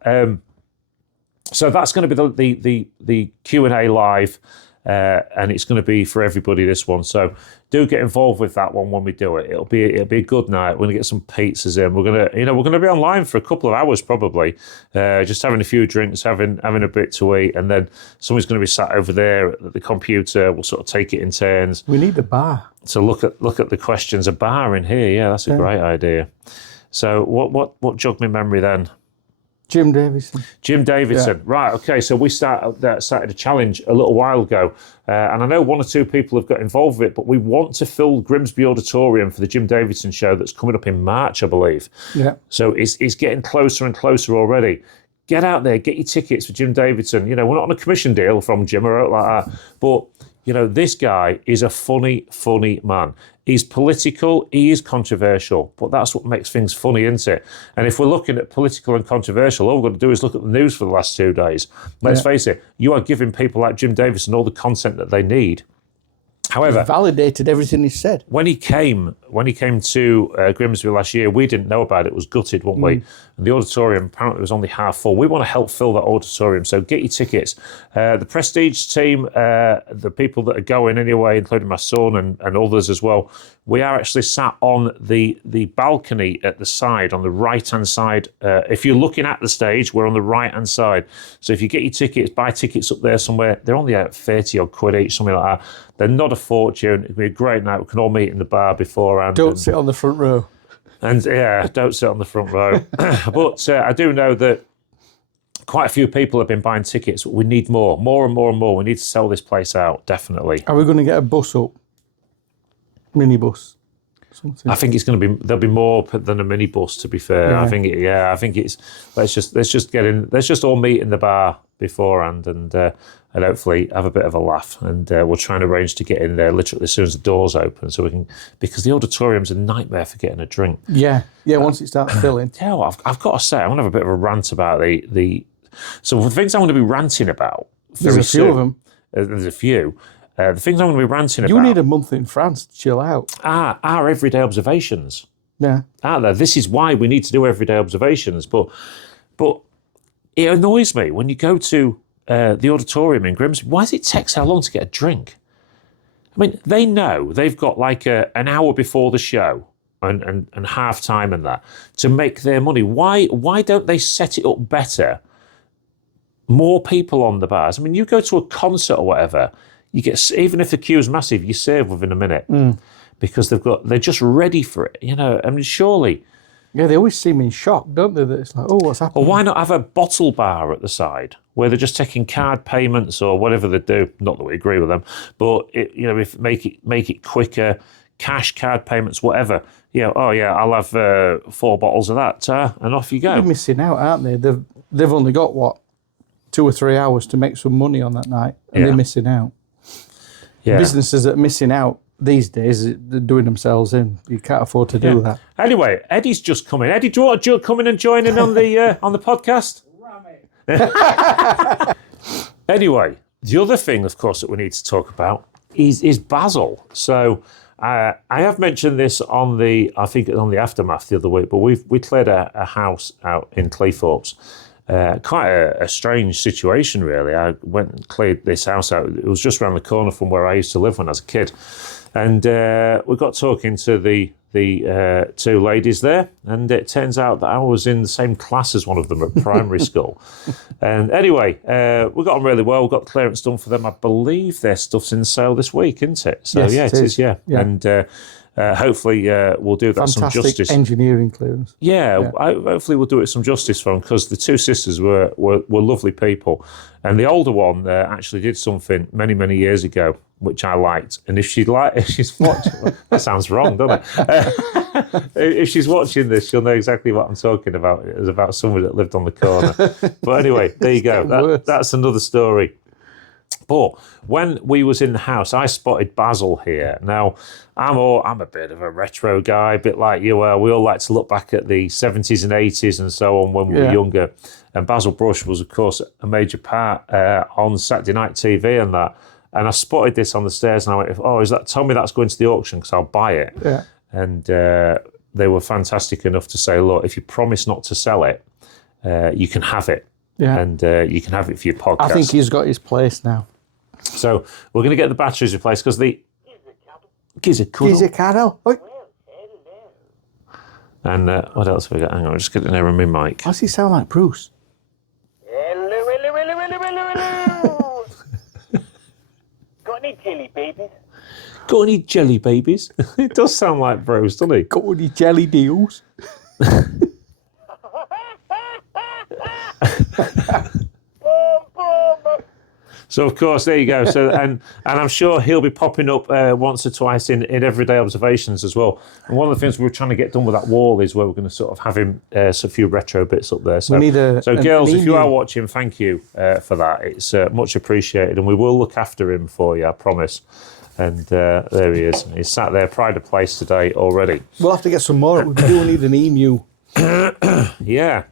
So that's going to be the Q&A live, and it's going to be for everybody, this one. So do get involved with that one when we do it. It'll be a good night. We're going to get some pizzas in. We're going to be online for a couple of hours probably, just having a few drinks, having a bit to eat, and then somebody's going to be sat over there at the computer. We'll sort of take it in turns. We need a bar. So look at the questions. A bar in here, yeah, that's a great idea. So what jogged my memory then? Jim Davidson. Yeah. Right, okay, so we started a challenge a little while ago, and I know 1 or 2 people have got involved with it, but we want to fill Grimsby Auditorium for the Jim Davidson show that's coming up in March, I believe. Yeah. So it's getting closer and closer already. Get out there, get your tickets for Jim Davidson. We're not on a commission deal from Jim or out like that, but this guy is a funny man. He's political, he is controversial, but that's what makes things funny, isn't it? And if we're looking at political and controversial, all we've got to do is look at the news for the last 2 days. Let's face it, you are giving people like Jim Davidson all the content that they need. However, he validated everything he said. When he came to Grimsby last year, we didn't know about it. It was gutted, weren't we? And the auditorium apparently was only half full. We want to help fill that auditorium, so get your tickets. The Prestige team, the people that are going anyway, including my son and others as well, we are actually sat on the balcony at the side, on the right-hand side. If you're looking at the stage, we're on the right-hand side. So if you get your tickets, buy tickets up there somewhere. They're only out 30 odd quid each, something like that. They're not a fortune. It'll be a great night. We can all meet in the bar beforehand. Don't sit on the front row. And don't sit on the front row. But I do know that quite a few people have been buying tickets. We need more and more. We need to sell this place out, definitely. Are we going to get a bus up? Minibus? Something. I think there'll be more than a minibus, to be fair. Yeah. I think it's let's just all meet in the bar beforehand and hopefully have a bit of a laugh, and we'll try and arrange to get in there literally as soon as the doors open, so we can, because the auditorium's a nightmare for getting a drink. Yeah, once it starts filling. Yeah, well, I've got to say, I want to have a bit of a rant about so the things I want to be ranting about. There's a few of them. There's a few. The things I'm going to be ranting about. You need a month in France to chill out. Are everyday observations. Yeah. Out there. This is why we need to do everyday observations. But it annoys me when you go to the auditorium in Grimsby. Why does it take so long to get a drink? I mean, they know they've got like an hour before the show and half time and that to make their money. Why don't they set it up better? More people on the bars. I mean, you go to a concert or whatever, you get, even if the queue's massive, you save within a minute because they're just ready for it. I mean, surely. Yeah, they always seem in shock, don't they? That it's like, oh, what's happening? Or why not have a bottle bar at the side where they're just taking card payments or whatever they do? Not that we agree with them, but if make it quicker, cash card payments, whatever. I'll have 4 bottles of that, and off you go. They're missing out, aren't they? They've only got 2 or 3 hours to make some money on that night, and they're missing out. Yeah. Businesses that are missing out these days, they're doing themselves in. You can't afford to do that. Anyway, Eddie's just come in. Eddie, do you want to come in and join in on the podcast? Anyway, the other thing, of course, that we need to talk about is Basil. So I have mentioned this on the Aftermath the other week, but we cleared a house out in Cleethorpes. Quite a strange situation, really. I went and cleared this house out. It was just around the corner from where I used to live when I was a kid. And we got talking to the 2 ladies there, and it turns out that I was in the same class as one of them at primary school. And anyway, we got on really well. We got clearance done for them. I believe their stuff's in sale this week, isn't it? So yes, it is. Yeah. And hopefully we'll do that some justice. Fantastic engineering clearance. Yeah. Hopefully we'll do it some justice for them, because the 2 sisters were lovely people. And the older one actually did something many, many years ago, which I liked. And if she's watching, that sounds wrong, doesn't it? If she's watching this, she'll know exactly what I'm talking about. It was about somebody that lived on the corner. But anyway, there you go. That's another story. But when we was in the house, I spotted Basil here. Now, I'm a bit of a retro guy, a bit like you are. We all like to look back at the 70s and 80s and so on when we were younger. And Basil Brush was, of course, a major part on Saturday night TV and that. And I spotted this on the stairs, and I went, tell me that's going to the auction, because I'll buy it. Yeah. And they were fantastic enough to say, look, if you promise not to sell it, you can have it. Yeah. And you can have it for your podcast. I think he's got his place now. So we're going to get the batteries replaced, because the... Giz a cuddle. And what else have we got? Hang on, I'm just getting there on my mic. Why does he sound like Bruce? Got any jelly babies? Got any jelly babies? It does sound like Bruce, doesn't he? Got any jelly deals? So of course, there you go. So and I'm sure he'll be popping up once or twice in everyday observations as well. And one of the things we're trying to get done with that wall is where we're going to sort of have him a few retro bits up there. So, girls, if you are watching, thank you for that. It's much appreciated, and we will look after him for you, I promise. And there he is. He's sat there, pride of place today already. We'll have to get some more. We do need an emu. Yeah.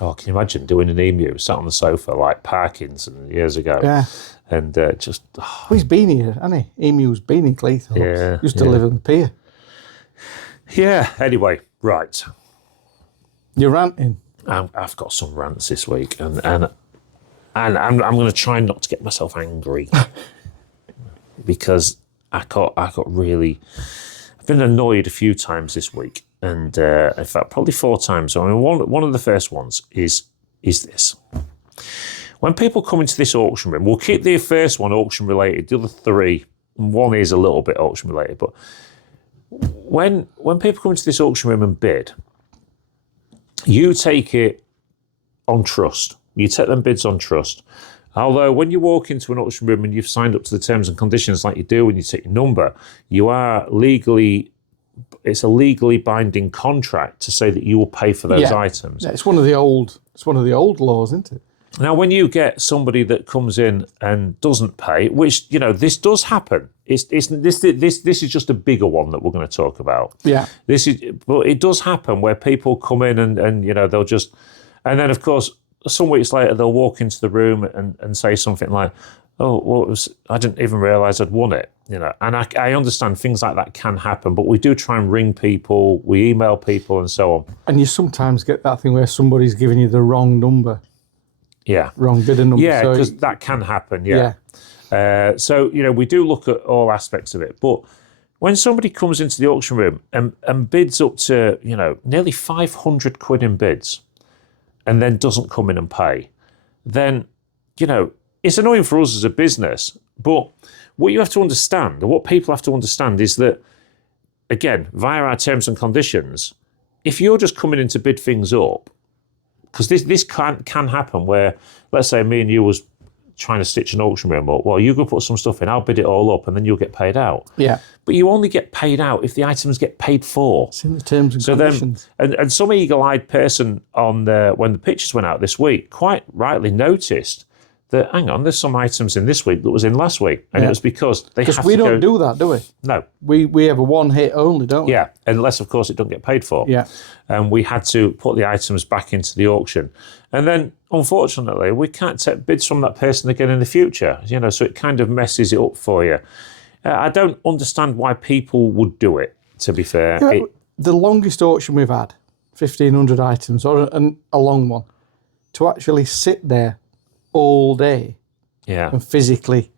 Oh, can you imagine doing an emu sat on the sofa like Parkinson years ago? Yeah. And just... Oh. Well, he's been here, hasn't he? Emu's been in Cleethorpes. Yeah. Used to live on the pier. Yeah, anyway, right. You're ranting. I've got some rants this week, and I'm going to try not to get myself angry because I got really... I've been annoyed a few times this week. And in fact, probably 4 times. So, I mean, one of the first ones is this. When people come into this auction room, we'll keep the first one auction related, the other 3, one is a little bit auction related, but when people come into this auction room and bid, you take it on trust. You take them bids on trust. Although when you walk into an auction room and you've signed up to the terms and conditions like you do when you take your number, it's a legally binding contract to say that you will pay for those items. Yeah, it's one of the old laws, isn't it? Now, when you get somebody that comes in and doesn't pay, which this does happen. This is just a bigger one that we're going to talk about. Yeah. But it does happen where people come in and they'll just, and then of course some weeks later they'll walk into the room and say something like, "Oh, well, I didn't even realise I'd won it." And I understand things like that can happen, but we do try and ring people, we email people and so on. And you sometimes get that thing where somebody's giving you the wrong number. Yeah. Wrong bidder number. Yeah, because that can happen, yeah. So, we do look at all aspects of it. But when somebody comes into the auction room and bids up to, nearly 500 quid in bids and then doesn't come in and pay, then, it's annoying for us as a business, but what you have to understand, and what people have to understand, is that, again, via our terms and conditions, if you're just coming in to bid things up, because this can happen where, let's say me and you was trying to stitch an auction room up, well, you go put some stuff in, I'll bid it all up, and then you'll get paid out. Yeah. But you only get paid out if the items get paid for. It's in the terms and conditions. And some eagle-eyed person on when the pictures went out this week quite rightly noticed that, hang on, there's some items in this week that was in last week. And it was because they have to we don't do that, do we? No. We have a one hit only, don't we? Yeah, unless, of course, it doesn't get paid for. Yeah. And we had to put the items back into the auction. And then, unfortunately, we can't take bids from that person again in the future, so it kind of messes it up for you. I don't understand why people would do it, to be fair. Yeah, the longest auction we've had, 1,500 items, or a long one, to actually sit there all day and physically,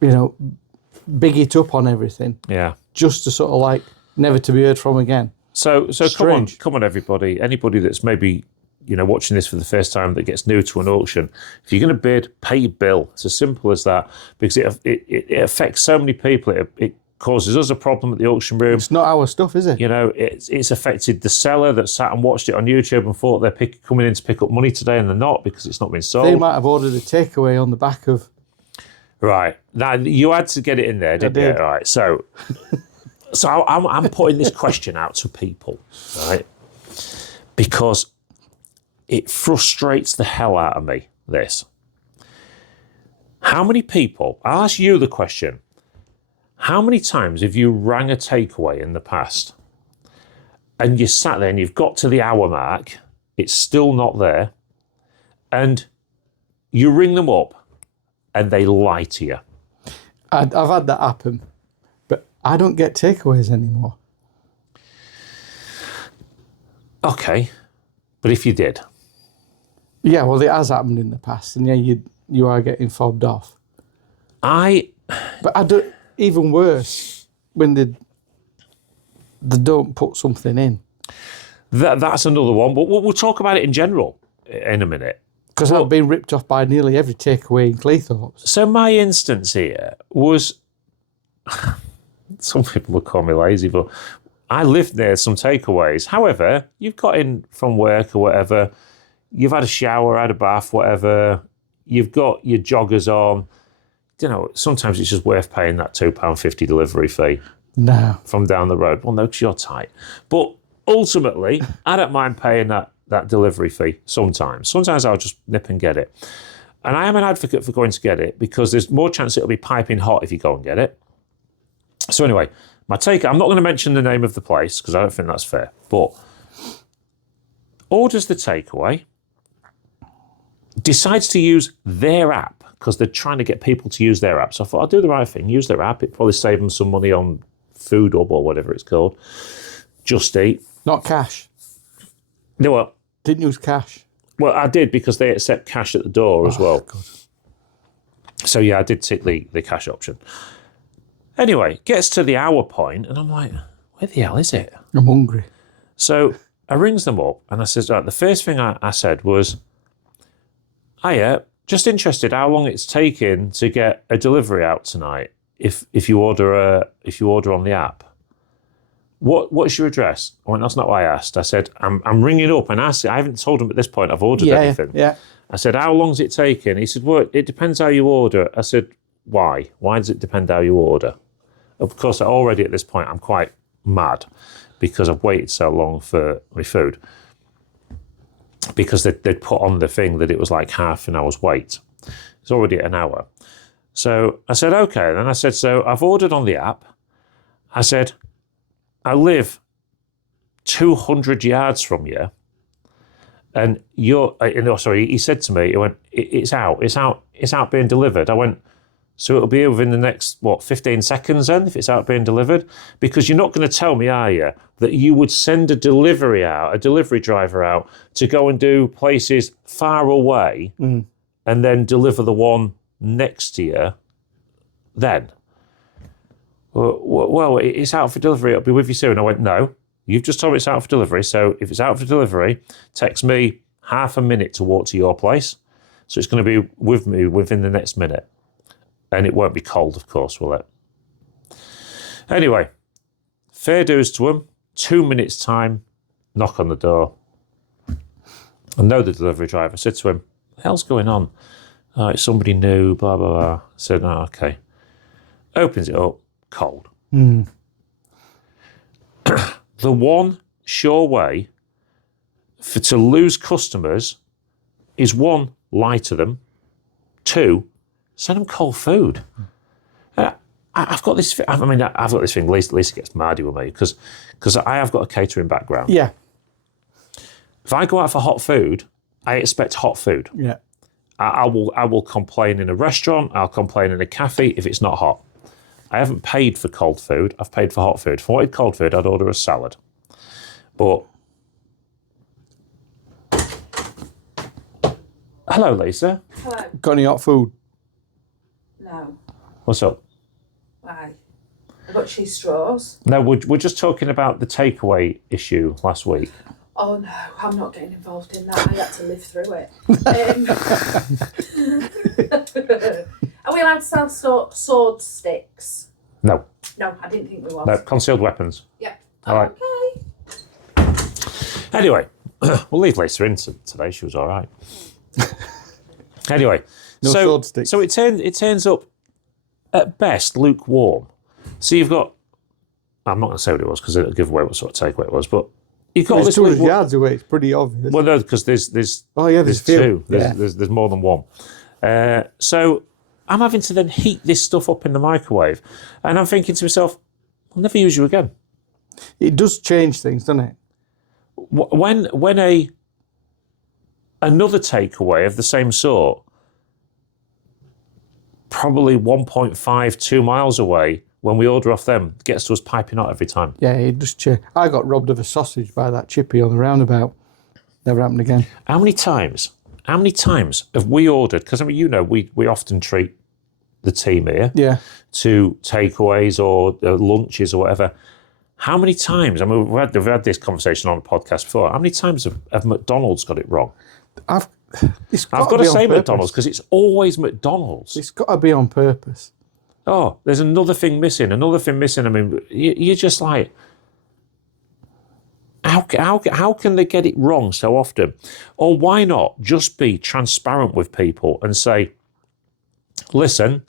big it up on everything. Yeah. Just to sort of like never to be heard from again. So come on, everybody. Anybody that's maybe watching this for the first time that gets new to an auction, if you're going to bid, pay your bill. It's as simple as that, because it affects so many people. It causes us a problem at the auction room. It's not our stuff, is it? It's affected the seller that sat and watched it on YouTube and thought they're coming in to pick up money today, and they're not, because it's not been sold. They might have ordered a takeaway on the back of. Right. Now, you had to get it in there, didn't you? Right. So I'm putting this question out to people, right? Because it frustrates the hell out of me, this. How many people, I'll ask you the question, how many times have you rang a takeaway in the past and you sat there and you've got to the hour mark, it's still not there, and you ring them up and they lie to you? I've had that happen, but I don't get takeaways anymore. Okay, but if you did? Yeah, well, it has happened in the past, and yeah, you are getting fobbed off. But I don't. Even worse, when they don't put something in. That's another one, but we'll talk about it in general in a minute. Because I've been ripped off by nearly every takeaway in Cleethorpes. So my instance here was, some people will call me lazy, but I lived near some takeaways. However, you've got in from work or whatever, you've had a shower, had a bath, whatever, you've got your joggers on. Sometimes it's just worth paying that £2.50 delivery fee. No. From down the road. Well, no, because you're tight. But ultimately, I don't mind paying that delivery fee sometimes. Sometimes I'll just nip and get it. And I am an advocate for going to get it, because there's more chance it'll be piping hot if you go and get it. So anyway, I'm not going to mention the name of the place, because I don't think that's fair, but orders the takeaway, decides to use their app, because they're trying to get people to use their app. So I thought, I'll do the right thing, use their app. It probably save them some money on Food Hub or whatever it's called. Just Eat. Not cash. No, what? Didn't use cash. Well, I did, because they accept cash at the door as well. God. So yeah, I did tick the cash option. Anyway, gets to the hour point, and I'm like, where the hell is it? I'm hungry. So I rings them up, and I says, right, the first thing I said was, hiya, just interested how long it's taking to get a delivery out tonight if you order on the app. What's your address? I went, that's not what I asked. I said, I'm ringing up and asking. I haven't told him at this point I've ordered anything. Yeah. I said, how long's it taking? He said, well, it depends how you order. I said, why? Why does it depend how you order? Of course, already at this point, I'm quite mad because I've waited so long for my food. Because they'd put on the thing that it was like half an hour's wait. It's already at an hour. So I said, okay. Then I said, so I've ordered on the app. I said, I live 200 yards from you. And he said to me, he went, it's out being delivered. I went, so it'll be here within the next, 15 seconds then, if it's out being delivered? Because you're not going to tell me, are you, that you would send a delivery driver out to go and do places far away and then deliver the one next to you then? Well, it's out for delivery, it'll be with you soon. I went, no, you've just told me it's out for delivery, so if it's out for delivery, text me half a minute to walk to your place, So it's going to be with me within the next minute. And it won't be cold, of course, will it? Anyway, fair dues to them. 2 minutes time, knock on the door. I know the delivery driver. I said to him, what the hell's going on? Oh, it's somebody new, blah, blah, blah. I said, oh, okay. Opens it up, cold. The one sure way to lose customers is one, lie to them. Two, send them cold food. I've got this thing, Lisa gets mardy with me because I have got a catering background. Yeah. If I go out for hot food, I expect hot food. Yeah. I will complain in a restaurant, I'll complain in a cafe if it's not hot. I haven't paid for cold food, I've paid for hot food. If I wanted cold food, I'd order a salad. But, hello Lisa. Hello. Got any hot food? No. What's up? Why? I got cheese straws. No, we're just talking about the takeaway issue last week. Oh no, I'm not getting involved in that. I had to live through it. Are we allowed to sell sword sticks? No, No, I didn't think we was. no, concealed weapons. Yep. All right. Okay. Anyway, we'll leave Lisa in today. She was all right. Anyway, No sword sticks. So it turns up at best lukewarm. So you've got. I'm not going to say what it was because it'll give away what sort of takeaway it was, but you've got all It's this 200 yards away. It's pretty obvious. Well, no, because there's Oh, yeah, there's few. two. Yeah. There's more than one. So I'm having to then heat this stuff up in the microwave, and I'm thinking to myself, I'll never use you again. It does change things, doesn't it? When another takeaway of the same sort, probably 1.5, 2 miles away, when we order off them, gets to us piping hot every time. Yeah, it does change. I got robbed of a sausage by that chippy on the roundabout. Never happened again. How many times have we ordered, because I mean, we often treat the team here Yeah. to takeaways or lunches or whatever. How many times, I mean, we've had this conversation on a podcast before, how many times have McDonald's got it wrong? I've I've got to say McDonald's because it's always McDonald's. It's got to be on purpose. Oh, there's another thing missing. I mean, you're just like, how can they get it wrong so often? Or why not just be transparent with people and say, listen,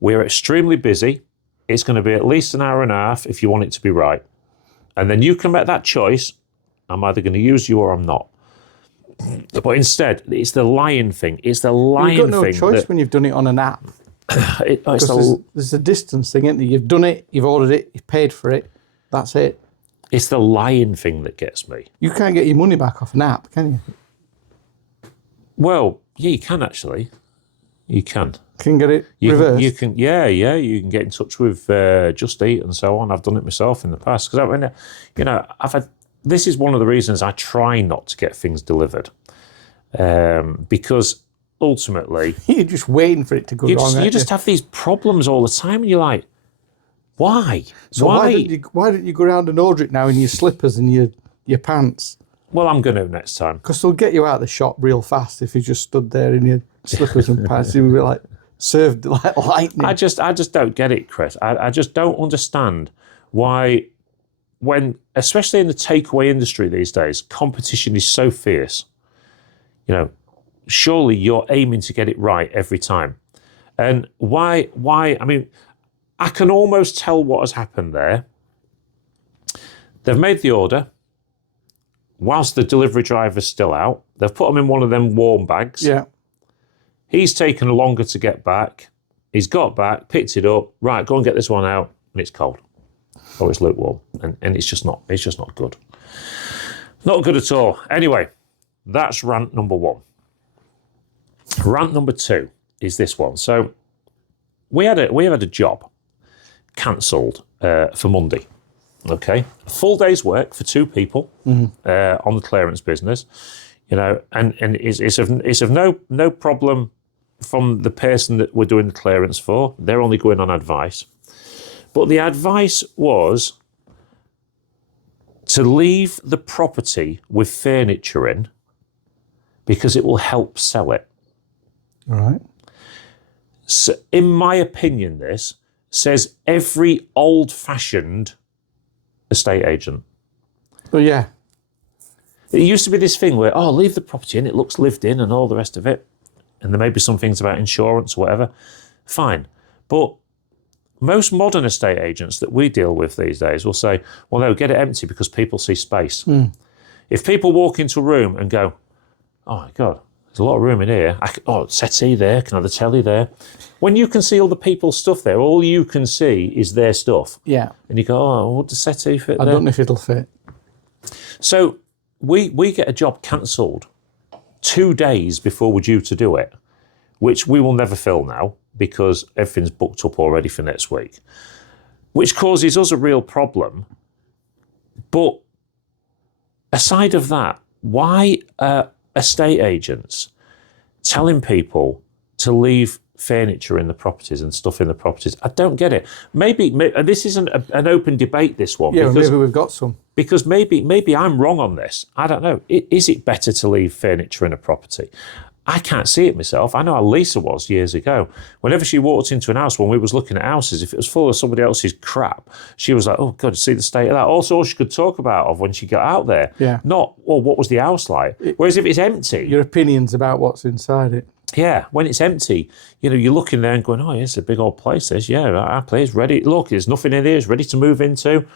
we're extremely busy. It's going to be at least an hour and a half if you want it to be right. And then you can make that choice. I'm either going to use you or I'm not. But instead, it's the lying thing. It's the lying thing. You've got no choice when you've done it on an app. There's a distance thing, isn't there? You've done it, you've ordered it, you've paid for it. That's it. It's the lying thing that gets me. You can't get your money back off an app, can you? Well, yeah, you can actually. You can. Can get it reversed. You can get in touch with Just Eat and so on. I've done it myself in the past because I mean, I've had. This is one of the reasons I try not to get things delivered, because ultimately You're just waiting for it to go wrong. you just have these problems all the time, and you're like, why? So why don't you go around and order it now in your slippers and your pants? Well, I'm going to next time. Because they'll get you out of the shop real fast if you just stood there in your slippers and pants. You'll be like served like lightning. I just don't get it, Chris. I just don't understand why, when, especially in the takeaway industry these days, competition is so fierce. Surely you're aiming to get it right every time. And why, I mean, I can almost tell what has happened there. They've made the order. Whilst the delivery driver's still out, they've put them in one of them warm bags. Yeah. He's taken longer to get back. He's got back, picked it up. Right, go and get this one out, and it's cold. Or it's lukewarm, and it's just not good. Not good at all. Anyway, that's rant number one. Rant number two is this one. So we had a job cancelled for Monday. Okay, a full day's work for two people on the clearance business. And it's of no problem from the person that we're doing the clearance for. They're only going on advice. But the advice was to leave the property with furniture in because it will help sell it. All right. So, in my opinion, this says every old-fashioned estate agent. Well, yeah. It used to be this thing where, leave the property in, it looks lived in and all the rest of it. And there may be some things about insurance or whatever. Fine. But most modern estate agents that we deal with these days will say, well, no, get it empty because people see space. If people walk into a room and go, oh my God, there's a lot of room in here. Settee there, can I have the telly there? When you can see all the people's stuff there, all you can see is their stuff. Yeah. And you go, what does settee fit I there? don't know if it'll fit. So we get a job cancelled 2 days before we're due to do it, which we will never fill now because everything's booked up already for next week, which causes us a real problem. But aside of that, why are estate agents telling people to leave furniture in the properties and stuff in the properties? I don't get it. Maybe this isn't an open debate, this one. Yeah, because, maybe we've got some. Because maybe I'm wrong on this. I don't know. Is it better to leave furniture in a property? I can't see it myself. I know how Lisa was years ago. Whenever she walked into an house when we was looking at houses, if it was full of somebody else's crap, she was like, oh, God, see the state of that. Also, all she could talk about of when she got out there. Yeah. Not, what was the house like? Whereas if it's empty. Your opinions about what's inside it. Yeah, when it's empty, you're looking there and going, oh, yeah, it's a big old place. This, yeah, our place ready. Look, there's nothing in here. It's ready to move into.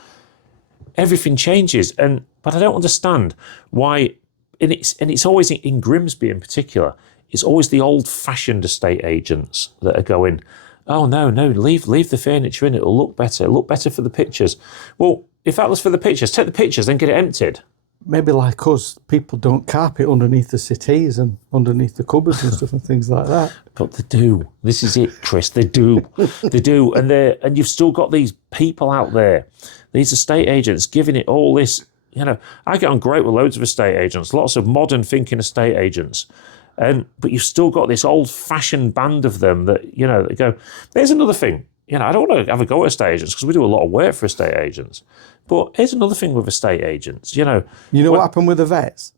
Everything changes. But I don't understand why, and it's always in Grimsby in particular, it's always the old-fashioned estate agents that are going, oh, no, leave the furniture in. It'll look better. It'll look better for the pictures. Well, if that was for the pictures, take the pictures and get it emptied. Maybe like us, people don't carpet underneath the settees and underneath the cupboards and stuff and things like that. But they do. This is it, Chris. They do. They do. And you've still got these people out there, these estate agents giving it all this, I get on great with loads of estate agents, lots of modern thinking estate agents. But you've still got this old-fashioned band of them that, they go, there's another thing. I don't want to have a go at estate agents because we do a lot of work for estate agents. But here's another thing with estate agents. What happened with the vets?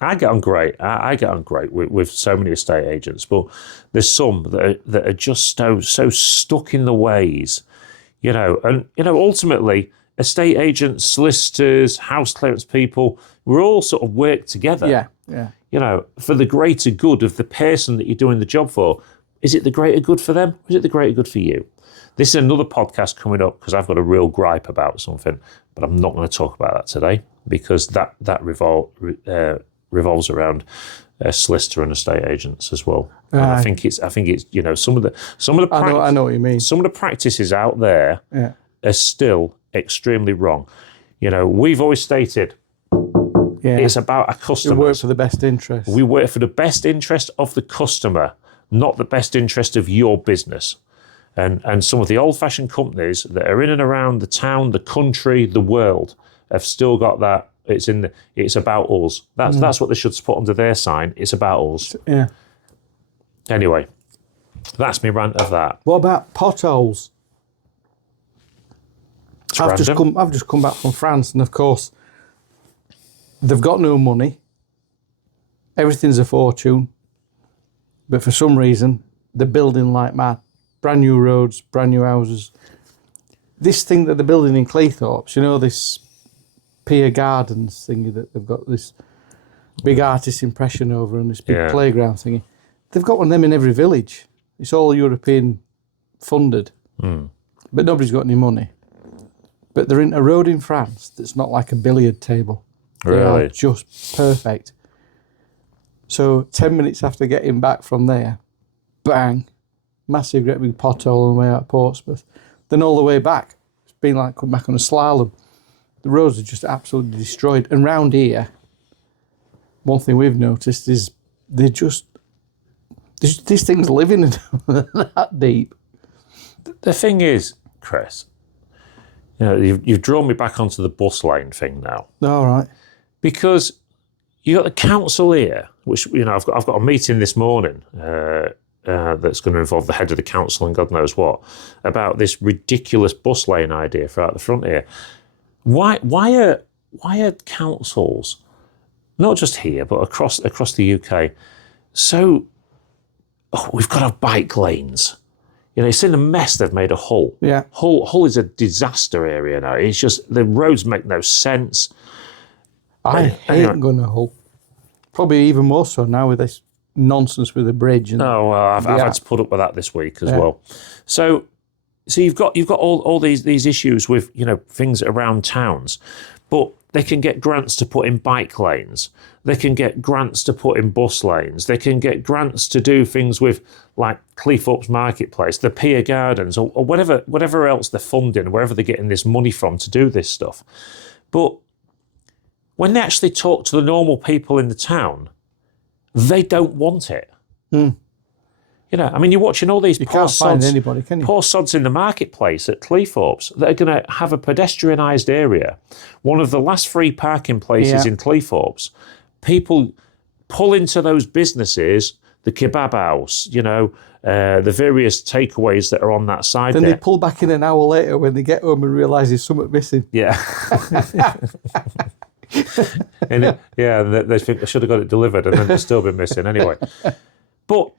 I get on great. I get on great with so many estate agents, but there's some that are just so stuck in the ways, ultimately, estate agents, solicitors, house clearance people, we're all sort of work together. Yeah. For the greater good of the person that you're doing the job for. Is it the greater good for them? Or is it the greater good for you? This is another podcast coming up because I've got a real gripe about something, but I'm not going to talk about that today because that revolves around solicitor and estate agents as well. And I think it's some of the I know what you mean. Some of the practices out there are still extremely wrong. We've always stated it's about our customers. We work for the best interest. We work for the best interest of the customer, not the best interest of your business. And some of the old-fashioned companies that are in and around the town, the country, the world have still got that. It's about us. That's what they should put under their sign. It's about us. Yeah. Anyway, that's me rant of that. What about potholes? I've just come back from France, and of course, they've got no money. Everything's a fortune, but for some reason, they're building like mad. Brand new roads, brand new houses. This thing that they're building in Cleethorpes, this Pier Gardens thingy that they've got this big artist impression over and this big playground thingy. They've got one of them in every village. It's all European funded, but nobody's got any money. But they're in a road in France that's not like a billiard table. They are just perfect. So 10 minutes after getting back from there, bang, massive great big pothole on the way out of Portsmouth. Then all the way back, it's been like coming back on a slalom. The roads are just absolutely destroyed. And round here, one thing we've noticed is these things living in that deep. The thing is, Chris, you've drawn me back onto the bus lane thing now. All right. Because you got the council here, which I've got a meeting this morning that's going to involve the head of the council and God knows what about this ridiculous bus lane idea for out the front here. Why are councils, not just here but across the UK, So we've got to have bike lanes. You know, it's in the mess they've made of Hull. Yeah. Hull is a disaster area now. It's just, the roads make no sense. I hate going to Hull. Probably even more so now with this nonsense with the bridge. And Oh, well, I've had to put up with that this week as well. So you've got all these issues with, you know, things around towns, but they can get grants to put in bike lanes. They can get grants to put in bus lanes. They can get grants to do things with, like Cleethorpes Marketplace, the Pier Gardens, or whatever else they're funding, wherever they're getting this money from to do this stuff. But when they actually talk to the normal people in the town, they don't want it. You know, I mean, you're watching all these poor sods in the marketplace at Cleethorpes that are going to have a pedestrianised area. One of the last free parking places in Cleethorpes. People pull into those businesses, the kebab house, you know, the various takeaways that are on that side then there. they pull back in an hour later when they get home and realise there's something missing. Yeah. They think they should have got it delivered and then it's still been missing anyway. But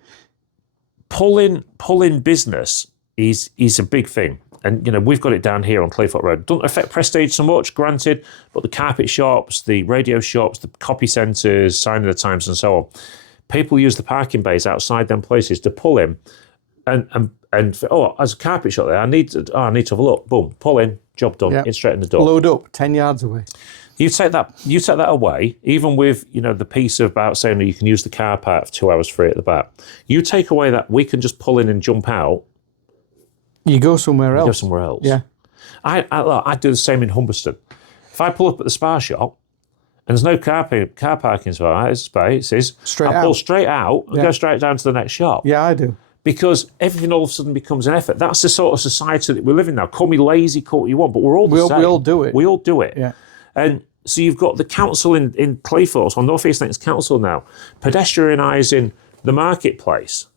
pulling business is a big thing. And, you know, we've got it down here on Cleethorpes Road. Doesn't affect Prestige so much, granted, but the carpet shops, the radio shops, the copy centres, Sign of the Times and so on, people use the parking bays outside them places to pull in and as a carpet shop there, I need to have a look. Boom, pull in, job done, in straight in the door. Load up, 10 yards away. You take that away, even with, you know, the piece about saying that you can use the car park for 2 hours free at the back. You take away that we can just pull in and jump out. You go somewhere else. Yeah. I do the same in Humberston. If I pull up at the Spa shop and there's no car parking spaces, I pull straight out and go straight down to the next shop. Yeah, I do. Because everything all of a sudden becomes an effort. That's the sort of society that we live in now. Call me lazy, call what you want, but we're all the same. We all do it. We all do it. Yeah. And so you've got the council in Cleethorpes, or North East Links Council now, pedestrianising the marketplace,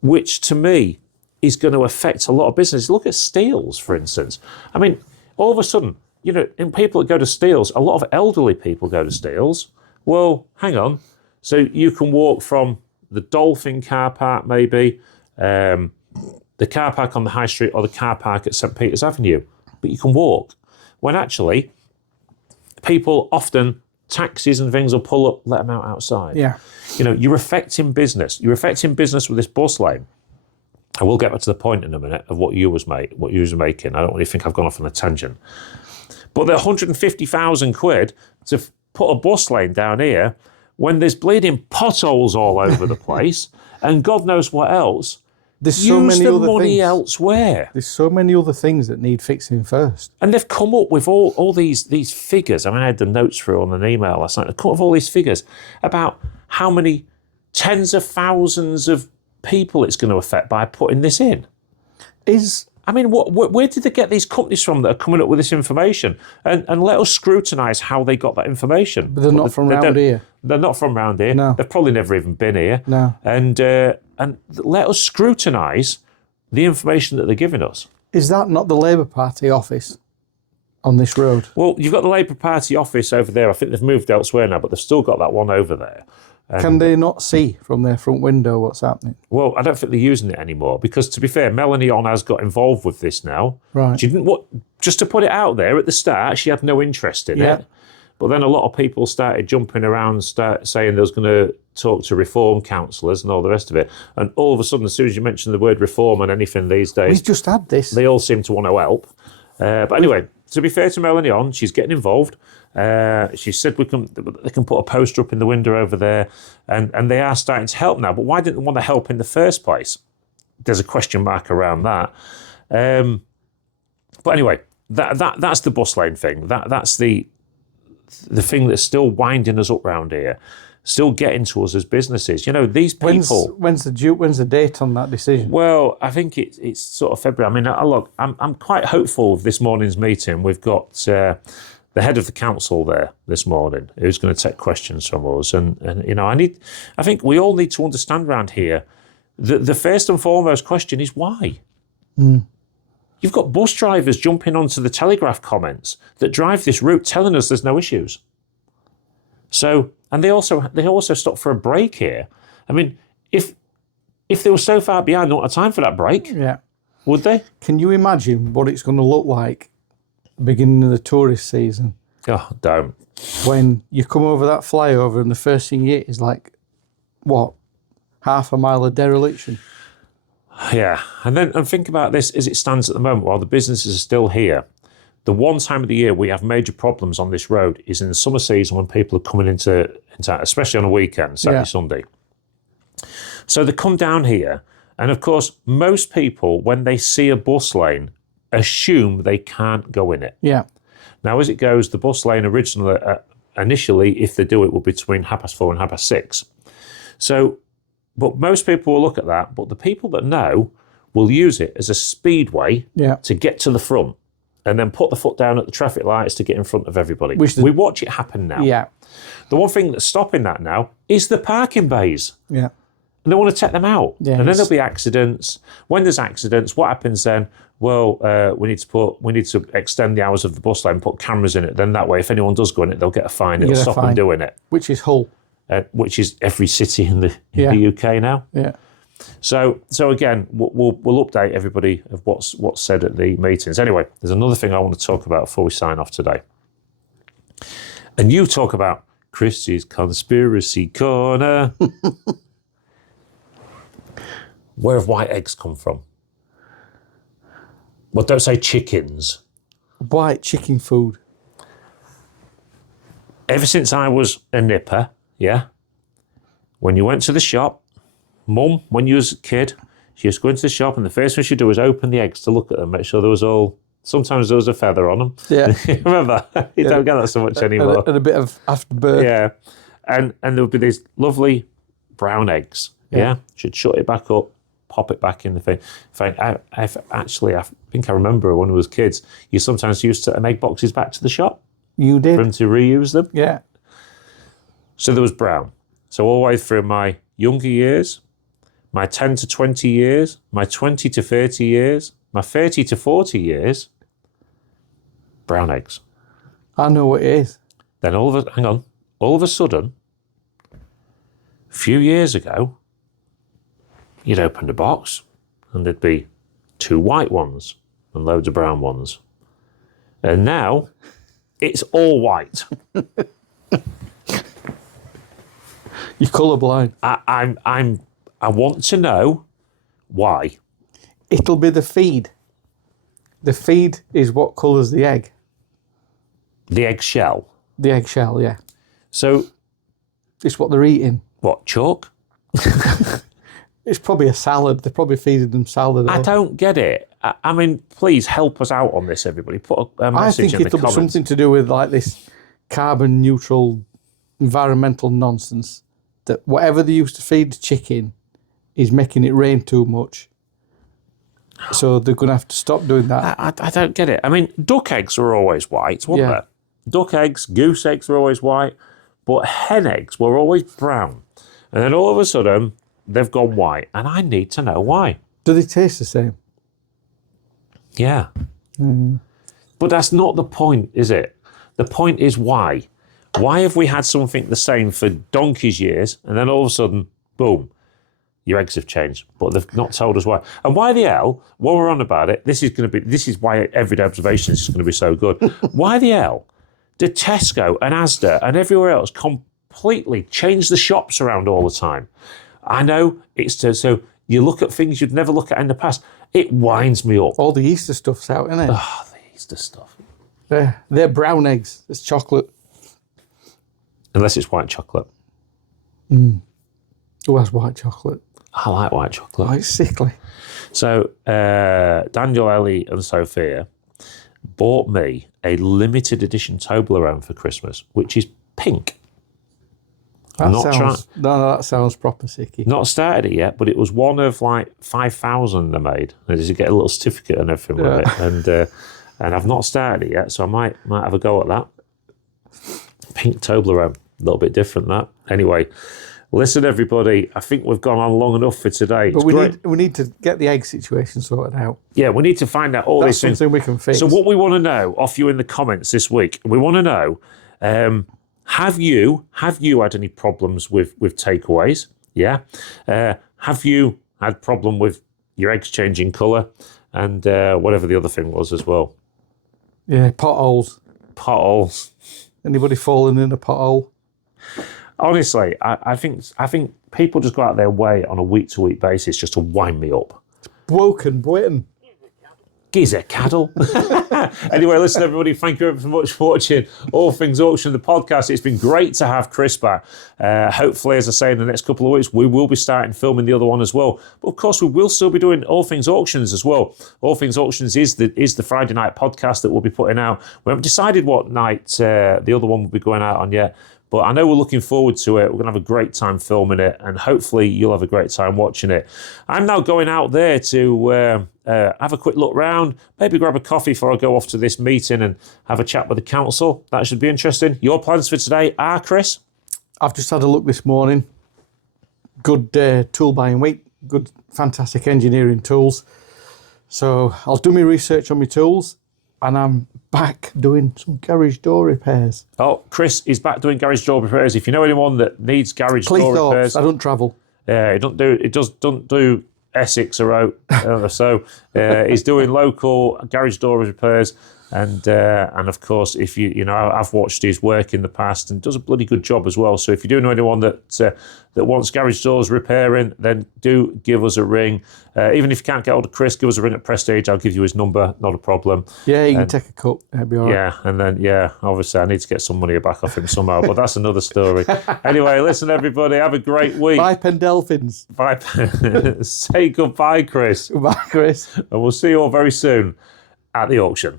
which to me is going to affect a lot of businesses. Look at Steele's, for instance. I mean, all of a sudden, you know, in people that go to Steele's, a lot of elderly people go to Steele's. Well, hang on. So you can walk from the Dolphin car park, maybe, the car park on the High Street, or the car park at St. Peter's Avenue, but you can walk. When actually, people often, taxis and things will pull up, let them out outside. Yeah. You know, you're affecting business. You're affecting business with this bus lane. I will get back to the point in a minute of what you was making. I don't really think I've gone off on a tangent. But the 150,000 quid to put a bus lane down here when there's bleeding potholes all over the place and God knows what else, there's so many other money things elsewhere. There's so many other things that need fixing first. And they've come up with all these figures. I mean, I had the notes through on an email last night. They've come up with all these figures about how many tens of thousands of people it's going to affect by putting this in. I mean, where did they get these companies from that are coming up with this information? And let us scrutinise how they got that information. But they're not from round here. They're not from round here. No. They've probably never even been here. No. And let us scrutinise the information that they're giving us. Is that not the Labour Party office on this road? Well, you've got the Labour Party office over there. I think they've moved elsewhere now, but they've still got that one over there. Can they not see from their front window what's happening? Well, I don't think they're using it anymore because, to be fair, Melanie On has got involved with this now. Right. She didn't just to put it out there at the start, she had no interest in it. But then a lot of people started jumping around, saying they was going to talk to reform councillors and all the rest of it. And all of a sudden, as soon as you mention the word reform and anything these days, we've just had this. They all seem to want to help. But anyway, to be fair to Melanie On, she's getting involved. She said they can put a poster up in the window over there, and they are starting to help now. But why didn't they want to help in the first place? There's a question mark around that. But anyway, that's the bus lane thing. That's the thing that's still winding us up round here, still getting to us as businesses. You know, these people. When's the date on that decision? Well, I think it's sort of February. I mean, look, I'm quite hopeful of this morning's meeting. We've got the head of the council there this morning, who's going to take questions from us, and you know, I think we all need to understand around here that the first and foremost question is why. You've got bus drivers jumping onto the Telegraph comments that drive this route, telling us there's no issues. So, and they also stop for a break here, I mean, if they were so far behind, they wouldn't have time for that break, Yeah. would they? Can you imagine what it's going to look like beginning of the tourist season Oh, don't. when you come over that flyover and the first thing you hit is like, what, half a mile of dereliction? Yeah, and think about this as it stands at the moment. While the businesses are still here, the one time of the year we have major problems on this road is in the summer season when people are coming into especially on a weekend, Saturday, Sunday. So they come down here, and of course, most people, when they see a bus lane, assume they can't go in it. Yeah. Now, as it goes, the bus lane initially, if they do it, will be between 4:30 and 6:30. So, but most people will look at that, but the people that know will use it as a speedway to get to the front and then put the foot down at the traffic lights to get in front of everybody. We watch it happen now. Yeah. The one thing that's stopping that now is the parking bays. Yeah. And they want to take them out. Yeah, and then there'll be accidents. When there's accidents, what happens then? Well, we need to extend the hours of the bus lane, put cameras in it. Then that way, if anyone does go in it, they'll get a fine. It'll stop them doing it. Which is Hull. Which is every city in the UK now. Yeah. So again, we'll update everybody of what's said at the meetings. Anyway, there's another thing I want to talk about before we sign off today. And you talk about Christie's Conspiracy Corner. Where have white eggs come from? Well, don't say chickens. White chicken food. Ever since I was a nipper, when you went to the shop, Mum, when you was a kid, she used to go into the shop and the first thing she'd do was open the eggs to look at them, make sure there was sometimes there was a feather on them. Yeah. Remember? You don't get that so much anymore. And a bit of afterbirth. Yeah. And there would be these lovely brown eggs. Yeah. She'd shut it back up, pop it back in the thing. In fact, I think I remember when we was kids, you sometimes used to make boxes back to the shop. You did? For them to reuse them. Yeah. So there was brown. So all the way through my younger years, my 10 to 20 years, my 20 to 30 years, my 30 to 40 years, brown eggs. I know what it is. Then all of a sudden, a few years ago, you'd opened a box and there'd be 2 white ones and loads of brown ones. And now it's all white. You're colourblind. I want to know why. It'll be the feed. The feed is what colours the egg. The egg shell. The eggshell, yeah. So It's what they're eating. what, chalk? It's probably a salad. They're probably feeding them salad. I don't get it. I mean, please help us out on this, everybody. Put a I message think in the it'll be comments. something to do with like this carbon neutral environmental nonsense that whatever they used to feed the chicken is making it rain too much. So they're going to have to stop doing that. I don't get it. I mean, duck eggs were always white, weren't Yeah. they? Duck eggs, goose eggs were always white, but hen eggs were always brown. And then all of a sudden, they've gone white, and I need to know why. Do they taste the same? Yeah. But that's not the point, is it? The point is why. Why have we had something the same for donkey's years, and then all of a sudden, boom, your eggs have changed, but they've not told us why. And why the hell, while we're on about it, this is why Everyday Observations is going to be so good. Why the hell did Tesco and Asda and everywhere else completely change the shops around all the time? I know it's so you look at things you'd never look at in the past. It winds me up. All the Easter stuff's out, isn't it? Oh, the Easter stuff. They're brown eggs. It's chocolate. Unless it's white chocolate. Who has white chocolate? I like white chocolate. Oh, it's sickly. So Daniel, Ellie and Sophia bought me a limited edition Toblerone for Christmas, which is pink. That sounds proper sicky. Not started it yet, but it was one of like 5,000 they made. And you get a little certificate and everything with it. And I've not started it yet, so I might have a go at that. Pink Toblerone, a little bit different that. Anyway, listen everybody, I think we've gone on long enough for today. But we need to get the egg situation sorted out. Yeah, we need to find out all That's these things. something we can fix. So what we want to know off you in the comments this week, we want to know, have you had any problems with takeaways? Yeah. Have you had problem with your eggs changing colour and whatever the other thing was as well? Yeah, potholes. Potholes. Anybody falling in a pothole? Honestly, I think people just go out their way on a week-to-week basis just to wind me up. Woken, Britain. Giza cattle. Anyway, listen, everybody, thank you very much for watching All Things Auction, the podcast. It's been great to have Chris back. Hopefully, as I say, in the next couple of weeks, we will be starting filming the other one as well. But of course, we will still be doing All Things Auctions as well. All Things Auctions is the Friday night podcast that we'll be putting out. We haven't decided what night the other one will be going out on yet. But I know we're looking forward to it. We're going to have a great time filming it, and hopefully you'll have a great time watching it. I'm now going out there to have a quick look round, maybe grab a coffee before I go off to this meeting and have a chat with the council. That should be interesting. Your plans for today are, Chris? I've just had a look this morning. Good tool buying week. Good, fantastic engineering tools. So I'll do my research on my tools, and I'm back doing some garage door repairs. Oh, Chris is back doing garage door repairs. If you know anyone that needs garage door repairs, I don't travel. Yeah, it don't do Essex or out. So he's doing local garage door repairs, and of course, if you know, I've watched his work in the past and does a bloody good job as well. So if you do know anyone that wants garage doors repairing, then do give us a ring. Even if you can't get hold of Chris, give us a ring at Prestige. I'll give you his number, not a problem. Yeah, you can take a cut. That'd be all right. Yeah, and then, obviously I need to get some money back off him somehow, but that's another story. Anyway, listen, everybody, have a great week. Bye, Pendelphins. Bye. Say goodbye, Chris. Bye, Chris. And we'll see you all very soon at the auction.